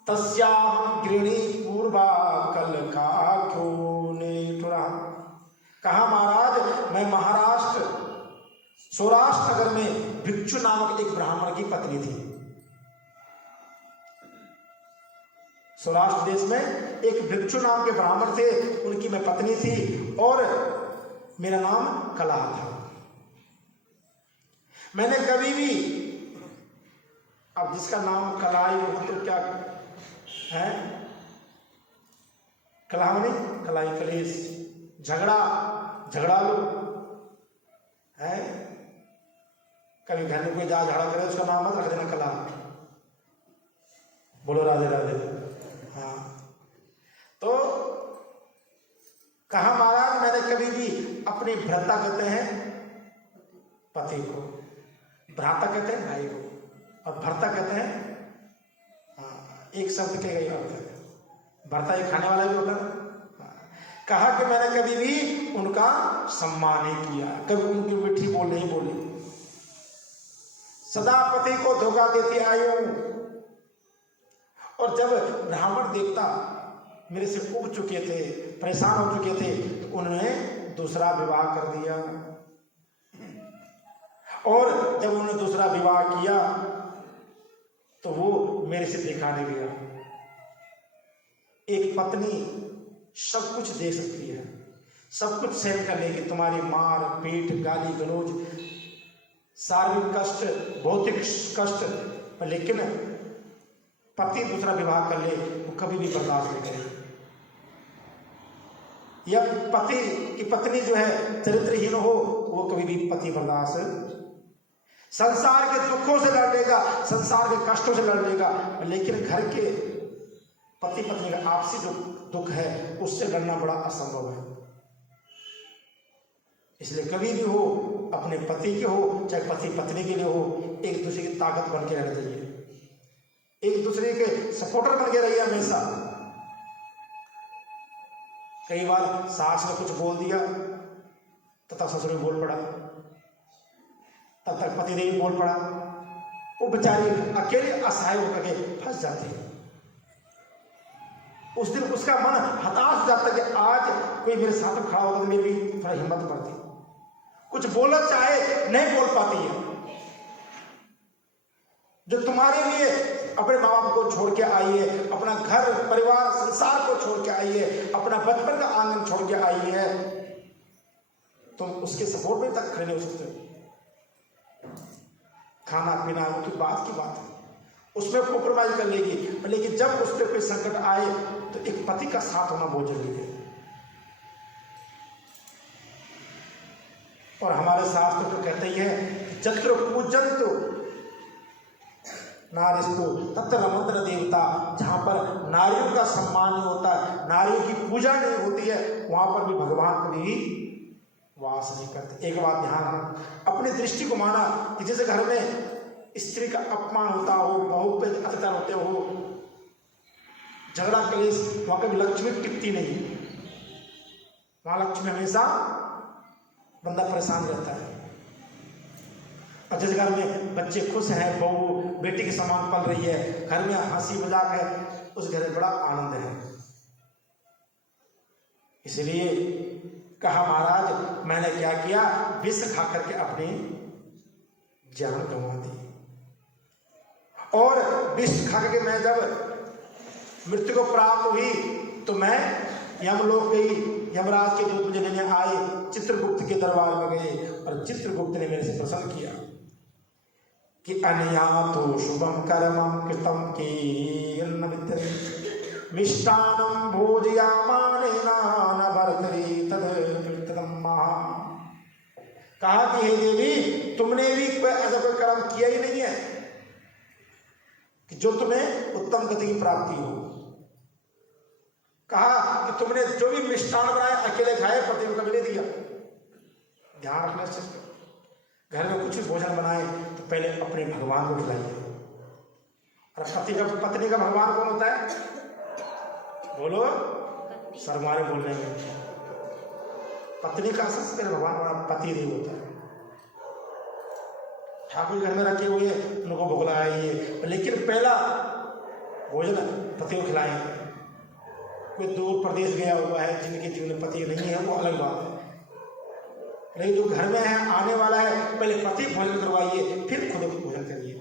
तस्याहं गृणी पूर्वा कल का क्यों नेठुरा। कहा महाराज मैं महाराष्ट्र सौराष्ट्र नगर में भिक्षु नामक एक ब्राह्मण की पत्नी थी। सौराष्ट्र देश में एक भिक्षु नाम के ब्राह्मण थे, उनकी मैं पत्नी थी और मेरा नाम कला था। मैंने कभी भी, अब जिसका नाम कलाई हो तो क्या है? कलावनी, कलाई, कलेश, झगड़ा, झगड़ालू है। कभी घर में कोई जा झगड़ा करे उसका नाम मत रख देना कला। बोलो राधे राधे। हाँ, तो कहा महाराज मैंने कभी भी अपनी भ्राता कहते हैं पति को, भ्राता कहते हैं भाई को, और भर्ता कहते हैं, हाँ, एक शब्द के कई अर्थ है। भर्ता एक खाने वाला भी होता है। कहा कि मैंने कभी भी उनका सम्मान नहीं किया, कभी उनकी मीठी बोल नहीं बोली, सदा पति को धोखा देती आई हूं। और जब ब्राह्मण देवता मेरे से उब चुके थे, परेशान हो चुके थे, तो उन्होंने दूसरा विवाह कर दिया। और जब उन्होंने दूसरा विवाह किया तो वो मेरे से देखा नहीं गया। एक पत्नी सब कुछ दे सकती है, सब कुछ सहन कर लेगी, तुम्हारी मार पीट, गाली गलौज, शारीरिक कष्ट, भौतिक कष्ट, लेकिन पति दूसरा विवाह कर ले वो कभी भी बर्दाश्त नहीं करेगी। या पति की पत्नी जो है चरित्रहीन हो, वो कभी भी पति बर्दाश्त, संसार के दुखों से लड़ लेगा, संसार के कष्टों से लड़ लेगा, लेकिन घर के पति पत्नी का आपसी जो दुख है उससे लड़ना बड़ा असंभव है। इसलिए कभी भी हो, अपने पति के हो चाहे पति पत्नी के लिए हो, एक दूसरे की ताकत बन के रहना चाहिए, एक दूसरे के सपोर्टर बन के रहिए हमेशा। कई बार सास ने कुछ बोल दिया तथा ससुर ने बोल पड़ा, तब तक पति ने भी बोल पड़ा, वो बेचारी अकेले असहाय होकर के फंस जाती है। उस दिन उसका मन हताश हो जाता है कि आज कोई मेरे साथ खड़ा होगा तो मेरी भी थोड़ा हिम्मत बढ़ती, कुछ बोलना चाहे नहीं बोल पाती है। जो तुम्हारे लिए अपने माँ बाप को छोड़ के आई है, अपना घर परिवार संसार को छोड़ के आई है, अपना बचपन का आंगन छोड़ के आई है, तुम उसके सपोर्ट में तक खड़े नहीं हो सकते। खाना पीना उनकी बात की बात है, उसमें कॉम्प्रोमाइज कर लेगी, लेकिन जब उस पर कोई संकट आए तो एक पति का साथ होना बहुत जरूरी है। और हमारे शास्त्र तो कहते ही है जत्र पूजंतु नारिस्तु तत्र रमंत्र देवता, जहाँ पर नारियों का सम्मान नहीं होता है, नारियों की पूजा नहीं होती है, वहां पर भी भगवान कभी भी वास नहीं करते। एक बात ध्यान रखना, अपनी दृष्टि को माना कि जैसे घर में स्त्री का अपमान होता हो, बहू पे अत्याचार होते हो, झगड़ा कलेश, वहां कभी लक्ष्मी टिकती नहीं, वहां लक्ष्मी हमेशा बंदा परेशान रहता है। और जिस घर में बच्चे खुश हैं, बहू बेटी के समान पल रही है, घर में हंसी मजाक है, उस घर में बड़ा आनंद है। इसलिए कहा महाराज मैंने क्या किया, विष खा करके अपनी जान गंवा दी। और विष खा करके मैं जब मृत्यु को प्राप्त हुई तो मैं यमलोक गई, यमराज के दूत मुझे लेने आए, चित्रगुप्त के दरबार में गए और चित्रगुप्त ने मेरे से प्रश्न किया कि अनया तो शुभम कर्मम कृतम कीर्न विद्यते मिष्टान्नं भोजयामानेना न भर्तरि तद् महा। कहा कि हे देवी, तुमने भी कोई ऐसा कोई कर्म किया ही नहीं है कि जो तुम्हें उत्तम गति की प्राप्ति हो। कहा कि तुमने जो भी मिष्टान बनाए अकेले खाए, पति को कभी नहीं दिया। ध्यान रखना चाहिए, घर में कुछ भी भोजन बनाए तो पहले अपने भगवान को खिलाइए। और पत्नी का भगवान कौन होता है? बोलो, शर्मारे बोलने में। पत्नी का सबसे पहले भगवान बड़ा पति देव होता है। ठाकुर घर में रखे हुए उनको भोग लगाइए, लेकिन पहला भोजन पति को खिलाएं। कोई दूर प्रदेश गया हुआ है, जिनके जीवन में पति नहीं है, वो अलग बात है। लेकिन जो घर में है, आने वाला है, पहले पति भोजन करवाइए, फिर खुद भोजन करिए।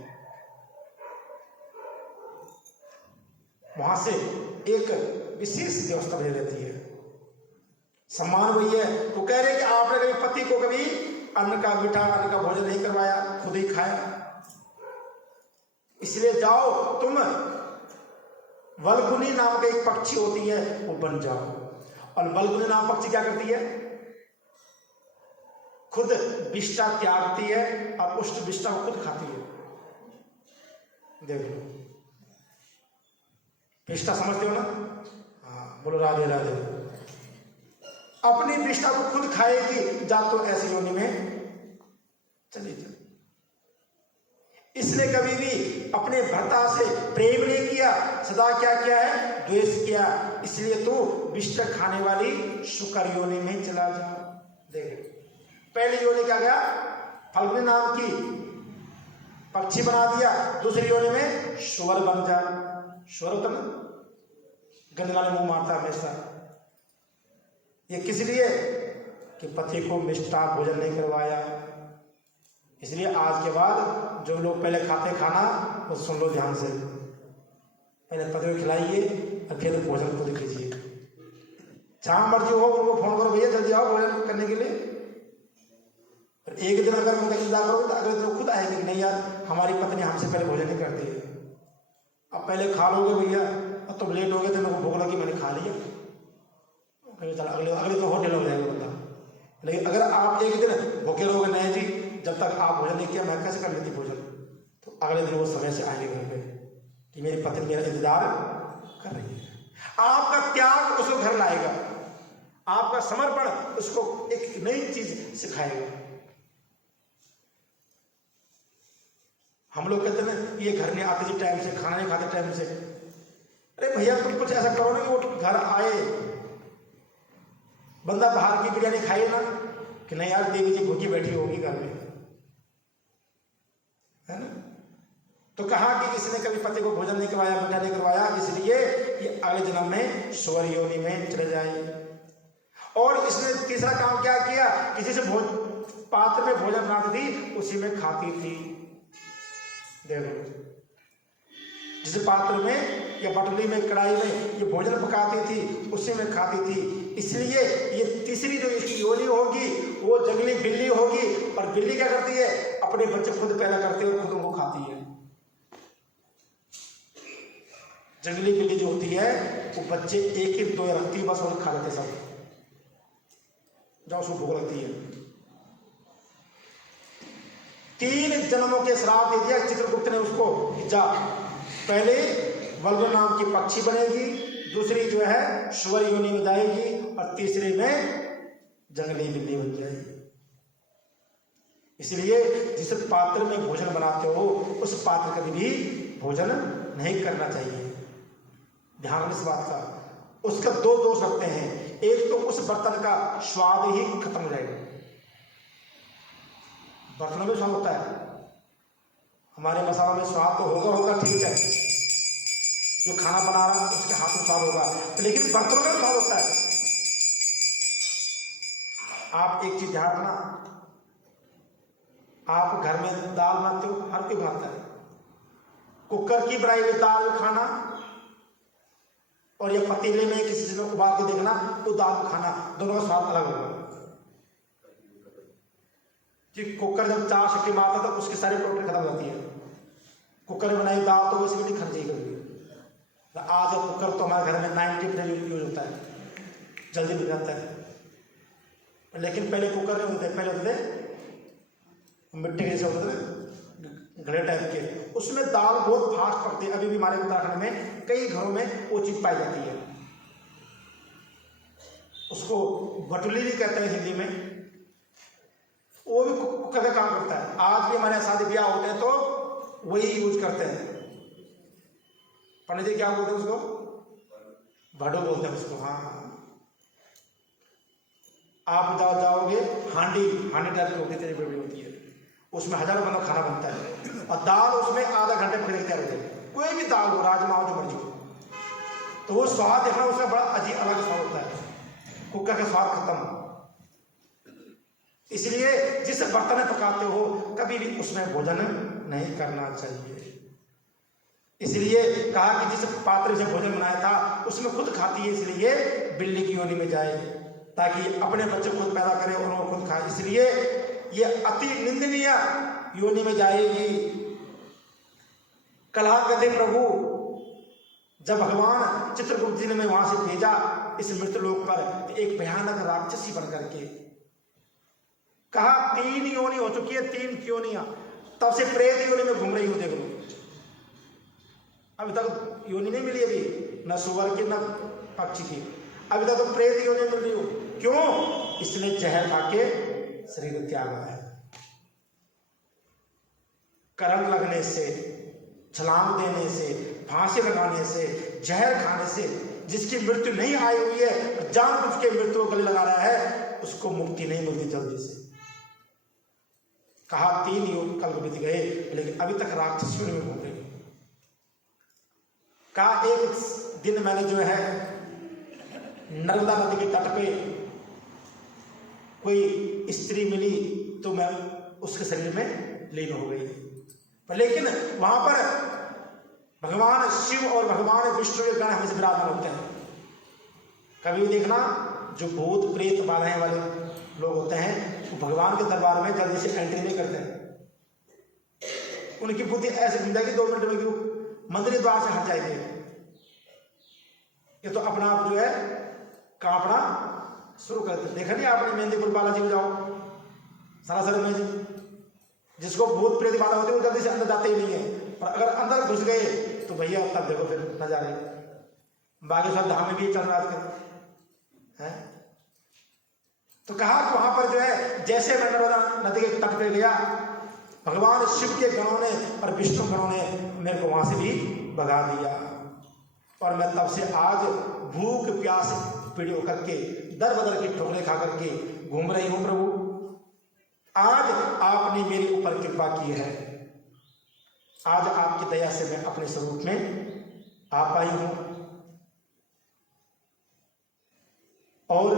वहां से एक विशेष व्यवस्था बनी रहती है, सम्मान वही है। वो कह रहे कि आपने कभी पति को कभी अन्न का मीठा अन्न का भोजन नहीं करवाया, खुद ही खाया, इसलिए जाओ तुम वल्गुनी नाम का एक पक्षी होती है, वो बन जाओ। और वल्गुनी नाम पक्षी क्या करती है? खुद विष्ठा त्यागती है और उष्ट विष्ठा को खुद खाती है। देख लो, विष्ठा समझते हो ना? हाँ, बोलो राधे राधे। अपनी विष्ठा को खुद खाएगी, जा तो ऐसी योनि में चली जाए। इसने कभी भी अपने भर्ता से प्रेम नहीं किया, सदा क्या किया है? द्वेष किया। इसलिए तू विष्ठा खाने वाली शुकर योनि में चला जा। देख, पहली योनि क्या गया? फल्गुनी नाम की पक्षी बना दिया। दूसरी योनि में शुवर बन जा। शुवर तो गंदे वाले मुंह मारता हमेशा। ये किस लिए? कि पति को मिष्टा भोजन नहीं करवाया। इसलिए आज के बाद जो लोग पहले खाते खाना, वो सुन लो ध्यान से, पहले पति को खिलाइए और फिर भोजन खुद कीजिए। जहां मर्जी हो उनको फोन करो, भैया जल्दी आओ भोजन करने के लिए। और एक दिन अगर उनका इंतजार करोगे तो अगले दिन खुद आएगी कि नहीं यार, हमारी पत्नी हमसे पहले भोजन नहीं करती है। अब पहले खा लोगे भैया, अब तुम लेट हो गए तो मेरे को भूख लगी, मैंने खा लिया, अगले दिन होटल हो जाएगा बंदा। लेकिन अगर आप एक दिन भूखे रहोगे, नहीं जी जब तक आप भोजन नहीं किया मैं कैसे कर लेती भोजन, तो अगले दिन वो समय से आएंगे घर पे कि मेरी पत्नी मेरा इंतजार कर रही है। आपका त्याग उसको घर लाएगा, आपका समर्पण उसको एक नई चीज सिखाएगा। हम लोग कहते हैं ना, ये घर नहीं आते जी टाइम से, खाना नहीं खाते टाइम से। अरे भैया तुम कुछ ऐसा करो ना कि वो घर आए, बंदा बाहर की बिरयानी खाए ना कि नहीं यार देवी जी भूखी बैठी होगी घर में, है ना। तो कहा कि इसने कभी पति को भोजन नहीं करवाया, मीठा नहीं करवाया, इसलिए कि अगले जन्म में स्वर योनि में चले जाए। और इसने तीसरा काम क्या किया? किसी से पात्र में भोजन बनाती थी, उसी में खाती थी। देखो, जिस पात्र में या बटली में कढ़ाई में ये भोजन पकाती थी, उसी में खाती थी। इसलिए ये तीसरी जो इसकी योनि होगी वो जंगली बिल्ली होगी। और बिल्ली क्या करती है? अपने बच्चे खुद पैदा करती है और खुद उनको खाती है। जंगली बिल्ली जो होती है वो बच्चे एक ही दो रखती है, बस वो खा लेते सब, जब उसको भूख लगती है। 3 जन्मों के श्राप दे दिया चित्रगुप्त ने उसको कि जा पहले वल्गु नाम की पक्षी बनेगी, दूसरी जो है स्वर योनि में जाएगी और तीसरे में जंगली बिल्ली बन जाएगी। इसलिए जिस पात्र में भोजन बनाते हो उस पात्र कभी भी भोजन नहीं करना चाहिए। ध्यान इस बात का। उसका 2 दोष लगते हैं, एक तो उस बर्तन का स्वाद ही खत्म हो जाएगा। बर्तनों में स्वाद होता है, हमारे मसालों में स्वाद तो होगा ठीक है, जो खाना बना रहा है उसके हाथ में स्वाद होगा, लेकिन बर्तनों में स्वाद होता है। आप एक चीज ध्यान रखना, आप घर में दाल बनाते हो, हर कोई बनाता है, कुकर की बनाई हुई दाल खाना और ये पतीले में किसी चीज में उबाल के देखना तो दाल को खाना, दोनों का स्वाद अलग होगा। कि कुकर जब 4 सीटी मारता तो उसकी सारी प्रोटीन खत्म हो जाती है। कुकर में बनाई दाल तो वैसे भी नहीं खानी चाहिए कभी। आज कुकर तो हमारे घर में 90% यूज होता है, जल्दी बन जाता है। लेकिन पहले कुकर नहीं होते, पहले होते थे मिट्टी के होते थे घड़े टाइप के, उसमें दाल बहुत फास्ट पकती है। अभी भी हमारे उत्तराखंड में कई घरों में वो चीज पाई जाती है, उसको भटुली भी कहते हैं हिंदी में, वो भी कुकर का काम करता है। आज भी हमारे शादी ब्याह होते हैं तो वही यूज करते हैं। पंडित जी क्या बोलते हैं उसको? भडो बोलते हैं उसको। हाँ, आप जाओगे हांडी टाइप की होती है, बड़ी होती है, उसमें हजारों बंदा खाना बनता है और दाल उसमें आधा घंटे पकड़ के तैयार हो जाएगी। कोई भी दाल हो, राजमा हो, जो मर्जी हो, तो वो स्वाद देखना उसका बड़ा अजीब अलग स्वाद होता है। कुकर का स्वाद खत्म। इसलिए जिस बर्तन में पकाते हो कभी भी उसमें भोजन नहीं करना चाहिए। इसलिए कहा कि जिस पात्र से भोजन बनाया था उसमें खुद खाती है, इसलिए बिल्ली की योनि में जाए ताकि अपने बच्चे खुद पैदा करे और वो खुद खाए। इसलिए ये अति निंदनीय योनि में जाएगी। कलह कहते प्रभु जब भगवान चित्रगुप्त जी ने वहां से भेजा इस मृत लोक पर, तो एक भयानक राक्षसी बन करके कहा 3 योनि हो चुकी है, 3 योनियां, तब से प्रेत योनि में घूम रही हो। देख लो अभी तक योनि नहीं मिली, अभी न सुअर की न पक्षी की, अभी तक तो प्रेत योनि मिल रही हो। क्यों? इसने जहर खा के शरीर त्यागा है। करंट लगने से, छलांग देने से, फांसी लगाने से, जहर खाने से जिसकी मृत्यु नहीं आई हुई है, जानबूझ के मृत्यु को गले लगा रहा है, उसको मुक्ति नहीं मिलती जल्दी से। कहा 3 योग कल बीत गए, लेकिन अभी तक राक्षसियों में घूम रही। कहा एक दिन मैंने जो है नर्मदा नदी के तट पे कोई स्त्री मिली तो मैं उसके शरीर में लीन हो गई। लेकिन वहां पर भगवान शिव और भगवान विष्णु के गण हमेशा विराजमान होते हैं। कभी भी देखना जो भूत प्रेत बाधाएं वाले लोग होते हैं वो भगवान के दरबार में जल्दी से एंट्री नहीं करते हैं। उनकी बुद्धि ऐसे घूम जाएगी 2 मिनट में कि वो मंदिर द्वार से हट जाएंगे। ये तो अपना आप जो है कांपना शुरू करते। देखा नहीं आपने मेहंदीपुर बालाजी में जाओ, सरासर में जिसको भूत प्रेत बाधा होती है वो जल्दी से अंदर जाते ही नहीं है, और अगर अंदर घुस गए तो भैया तब देखो फिर नजारे। बागेश्वर धाम में भी चल रहा है। तो कहा कि वहां पर जो है जैसे मैं नर्मदा नदी के तट पे गया, भगवान शिव के गणों ने और विष्णु गणों ने मेरे को वहां से भी भगा दिया, और मैं तब से आज भूख प्यास पीड़ित होकर के दर बदर की ठोकरें खा करके घूम रही हूं। प्रभु आज आपने मेरे ऊपर कृपा की है, आज आपकी दया से मैं अपने स्वरूप में आ पाई हूं। और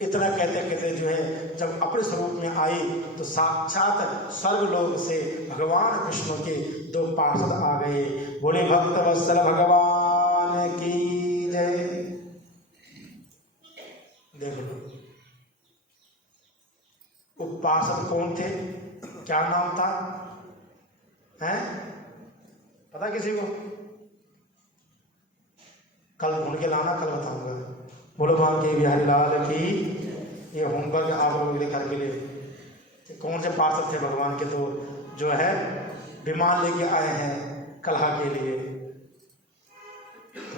इतना कहते कहते जो है जब अपने स्वरूप में आई तो साक्षात स्वर्गलोक से भगवान विष्णु के 2 पार्षद आ गए। बोले भक्त वत्सल भगवान की जय। देख लो वो पार्षद कौन थे, क्या नाम था, हैं? पता किसी को? कल ढूंढ के लाना, कल बताऊंगा। बोलो मां के बिहारी लाल की। ये होमवर्क आप लोगों के घर के लिए कि कौन से पार्षद थे भगवान के, तो जो है विमान लेके आए हैं कलहा के लिए।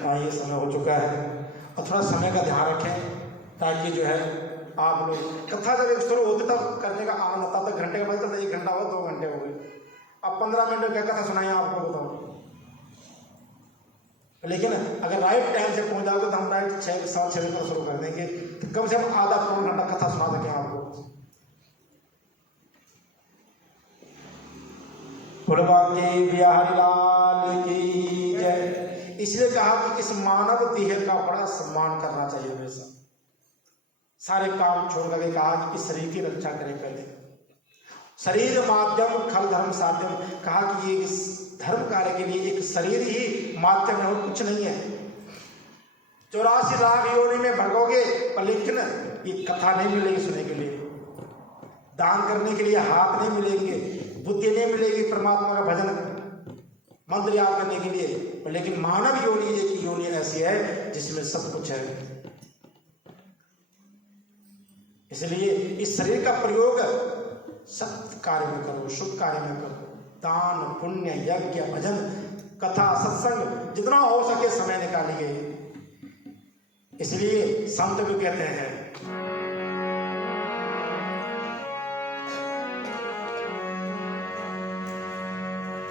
हाँ, ये समय हो चुका है और थोड़ा समय का ध्यान रखें ताकि जो है आप लोग कथा जब एक शुरू होती तब करने का आनंद आता, तब घंटे का बजता था, 1 घंटा हुआ 2 घंटे हो गए, अब 15 मिनट में क्या कथा सुनाइए आपको बताओ। लेकिन अगर राइट टाइम से पहुंच जाओगे तो हम राइट 6 बजे शुरू कर देंगे, तो कम से कम आधा पौन घंटा कथा सुना सकें आपको। फुलवा के बिहारी लाल की जय। इसलिए कहा कि इस मानव देह का बड़ा सम्मान करना चाहिए हमेशा। सारे काम छोड़ करके कहा कि इस शरीर की रक्षा करें पहले। शरीर माध्यम खल धर्म साध्यम, कहा कि ये इस धर्म कार्य के लिए एक शरीर ही माध्यम है और कुछ नहीं है। 84 लाख योनि में भगोगे पर लेकिन ये कथा नहीं मिलेगी सुनने के लिए, दान करने के लिए हाथ नहीं मिलेंगे, बुद्धि नहीं मिलेगी परमात्मा का भजन मंत्र याद करने के लिए, पर लेकिन मानव योनि एक योनि ऐसी है जिसमें सब कुछ है। इसलिए इस शरीर का प्रयोग सत्य कार्य में करो, शुभ कार्य में करो, दान पुण्य यज्ञ भजन कथा सत्संग जितना हो सके समय निकालिए। इसलिए संत भी कहते हैं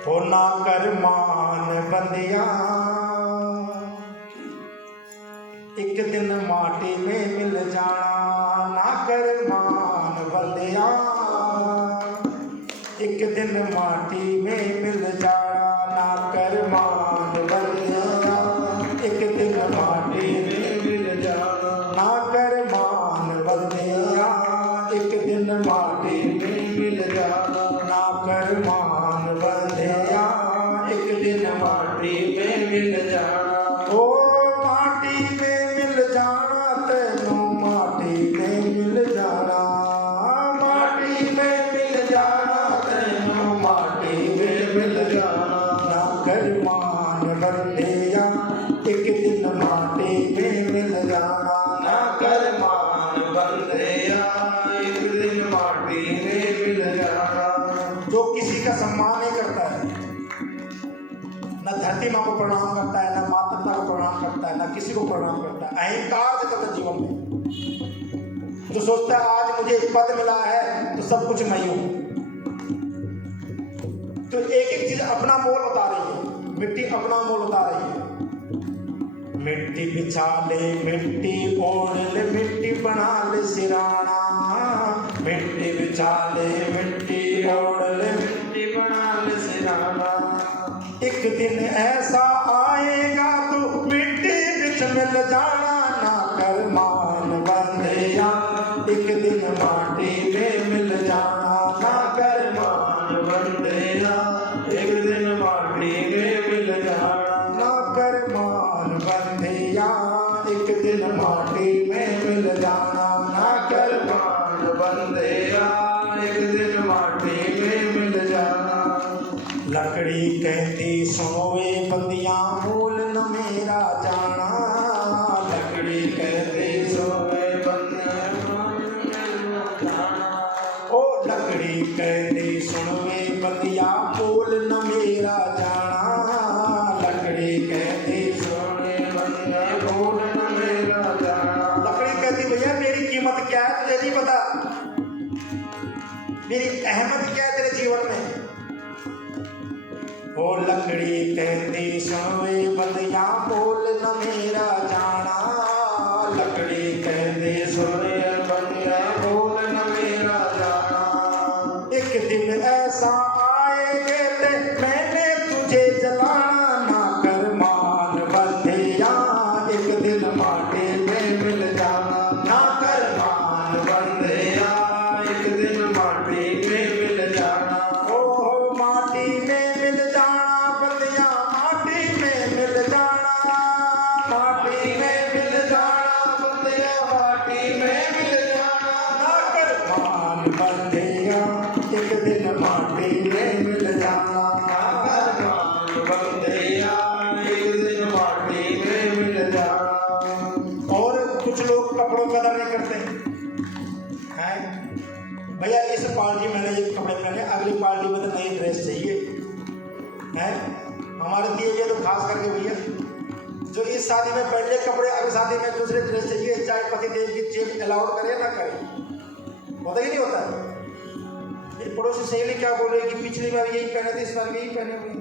हो ना कर मान बंदिया, एक दिन माटी में मिल जाना। ना कर मान बंदिया, एक दिन माटी में मिल जाना। ना कर मान बंदिया, एक दिन माटी में मिल जाना। ना कर मान बंदिया, एक दिन माटी में मिल जाना। ना कर मान बंदिया, एक दिन माटी में मिल जाना। ओ माटी में मिल जाना, तेनू माटी में मिल जाना। माटी में मिल जाना, तेनू माटी में मिल जाना। ना कर मान बंदिया, एक दिन माटी में मिल जाना। ना कर मान बंदिया, एक दिन माटी में मिल जाना। जो किसी का सम्मान नहीं करता है, न धरती माँ को प्रणाम करता है, न माता पिता को प्रणाम करता है, न किसी को प्रणाम करता है, अहंकार से चलता जीवन में। जो सोचता है आज मुझे पद मिला है तो सब कुछ मैं हूं, तो एक एक चीज अपना मोल बता रही है। मिट्टी अपना मोल बता रही है। मिट्टी बिछा ले मिट्टी ओढ़ ले, मिट्टी बना ले सिराना। मिट्टी बिछा ले मिट्टी ओढ़ ले, मिट्टी बना ले सिराना। एक दिन ऐसा आएगा तो मिट्टी बिछ मिल जाना। ना कर मान बंदिया, एक दिन माटी में मिल जाना। ना कर मान बंदिया, एक दिन माटी में मिल जाना। ना कर मान बंदिया, एक दिन माटी में मिल जाना। ना कर मान बंदिया, एक दिन माटी में मिल जाना। लकड़ी कहती सोवे बंदिया, मूल न मेरा जाना। लकड़ी कहती सोवे बंदिया, मूल न मेरा जाना। ओ लकड़ी कहती सुनवे बंदिया, मूल न मेरा जाना। लकड़ी कहती सुनवे बंदिया, मूल न मेरा जाना। लकड़ी कहती भैया मेरी कीमत क्या है तुझे नहीं पता, मेरी अहमियत क्या है तेरे जीवन में। ओ लकड़ी कहती सुनवे बंदिया, मूल न मेरा जाना। लकड़ी कहती सुनवे बंदिया, मूल न मेरा जाना। एक दिन ऐसा आएगे ते मैंने तुझे जलाना। ना कर मान बंदिया, एक दिन माटी में मिल जाना। ना कर मान बंदिया, एक दिन माटी में मिल जाना। ओ माटी में मिल जाना बंदिया, माटी में मिल जाना। खास करके भैया जो इस शादी में पहले कपड़े, अगली शादी में दूसरे ड्रेस चाहिए, चाहे पति देव की चेन अलाउड करे ना करे, होता ही नहीं होता है। ये पड़ोसी सहेली क्या बोल रही कि पिछली बार यही पहने थे, इस बार यही पहने हुए।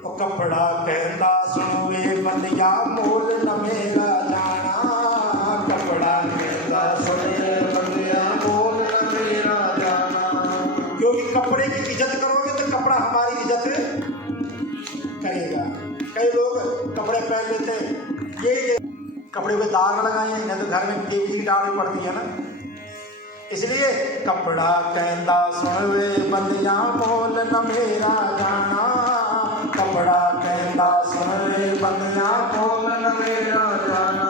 और कपड़ा कहता सुनवे बंदिया मोल न मेरा जाना, कपड़ा कहता सुनवे बंदिया मोल न मेरा जाना। क्योंकि कपड़े की इज्जत करोगे तो कपड़ा हमारी इज्जत करेगा। कई लोग कपड़े पहन लेते, यही कपड़े में दाग लगाए हैं, नहीं तो घर में देवी की डाल पड़ती है ना। इसलिए कपड़ा कहता सुनवे बंदिया मोल न मेरा जाना, कपड़ा कहता सुनवे बंदिया मोल न मेरा जाना।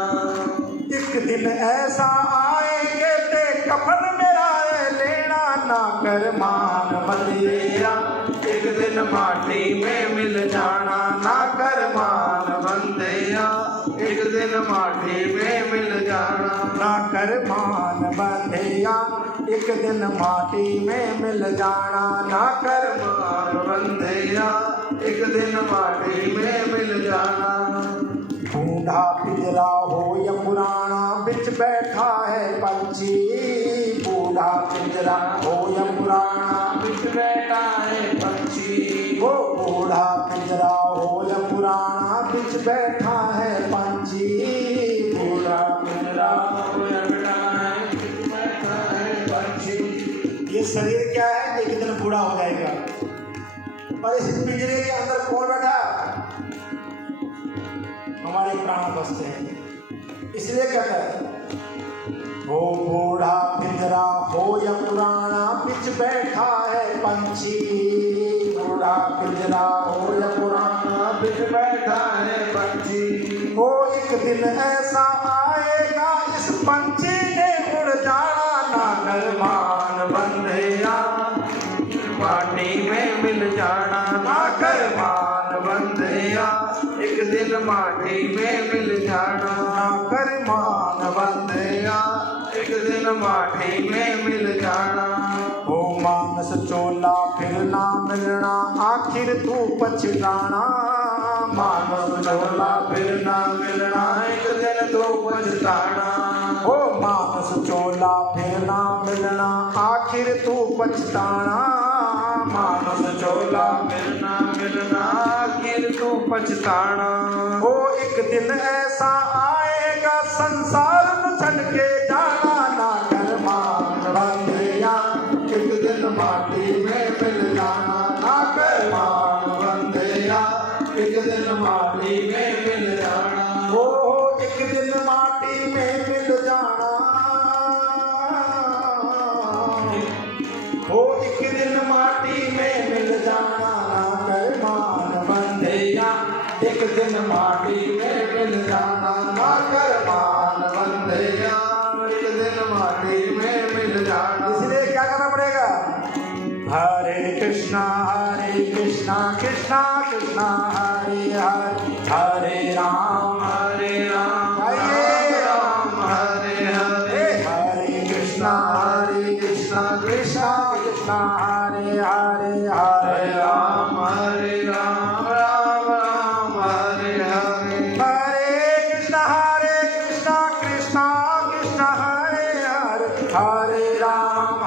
एक दिन ऐसा आएंगे ते कफन मेरा लेना ना कर मान बंदिया, एक दिन माटी में मिल जाना ना कर मान बंदिया, एक दिन माटी में मिल जाना ना कर मान बंदिया, एक दिन माटी में मिल जाना ना कर मान बंदिया, एक दिन माटी में मिल जाना। बूढ़ा पिंजरा हो या पुराना बिच बैठा है पंछी, बूढ़ा पिंजरा हो या पुराना बिच बैठा है पंछी, वो बूढ़ा पिंजरा हो या पुराना बिच बैठा है पंछी, बूढ़ा पिंजरा हो या पुराना बिच बैठा है पंछी। ये शरीर क्या है, एक दिन बूढ़ा हो जाएगा। और इस पिंजरे के अंदर कौन बैठा, हमारे प्राण बसते हैं। इसलिए कहता है हो बूढ़ा पिंजरा हो या पुराना बिच बैठा है पंछी, बूढ़ा पिंजरा हो या पुराना बिच बैठा है पंछी। वो एक दिन ऐसा आएगा इस पंछी ने उड़ जाना ना कर मान बंदिया, माटी में मिल जाना ना कर मान बंदिया, एक दिन माटी में मिल जाना ना कर मान बंदिया, एक दिन माटी में मिल जाना। ओ मानस चोला फिर ना मिलना आखिर तू पछताना, मानस चोला फिर ना मिलना एक दिन तू पछताना, ओ मानस चोला फिर ना मिलना आखिर तू पछताना, मानस चोला फिर ना मिलना आखिर तू पछताना। ओ एक दिन ऐसा आएगा संसार में छड़ के जाना ना कर मान बंदिया, एक दिन माटी में मिल जाना ना कर मान बंदिया, एक दिन माटी में मिल जाना। ओ एक दिन माटी में मिल जाना, ओ एक दिन माटी में मिल जाना ना कर मान बंदिया, एक दिन माटी में मिल जाना ना कर मान बंदिया, एक दिन माटी में मिल जाना। इसलिए क्या करना पड़ेगा, हरे कृष्णा कृष्णा कृष्णा हरे हरे, हरे राम हरे राम हरे हरे, हरे कृष्णा कृष्णा कृष्णा हरे हरे, हरे राम राम राम हरे हरे, हरे कृष्णा कृष्णा कृष्णा हरे हरे, हरे राम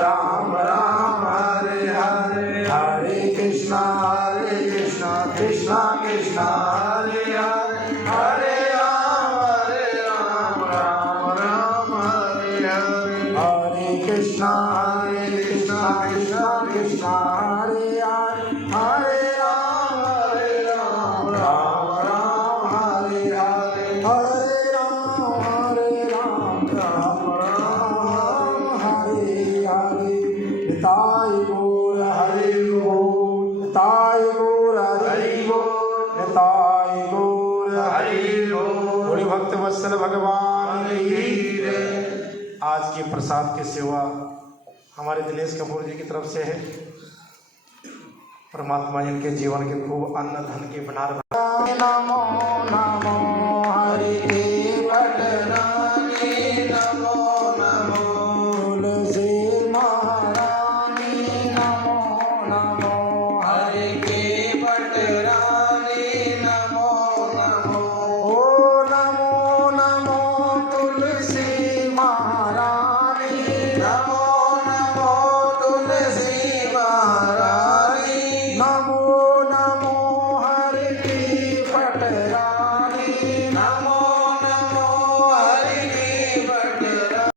राम राम हरे हरे, हरे कृष्णा कृष्णा कृष्णा हरे हरे, हरे राम राम राम हरे हरे, हरे कृष्णा कृष्णा कृष्णा हरे हरे, हरे राम राम राम हरे हरे, हरे राम राम हरे हरे। निताई गौर हरि बोल, निताई गौर हरि बोल, निताई गौर हरि बोल। बड़े भक्त वत्सल भगवान की जय। आज की प्रसाद की सेवा हमारे दिनेश कपूर जी की तरफ से है। परमात्मा इनके जीवन के खूब अन्न धन की भंडार। नमो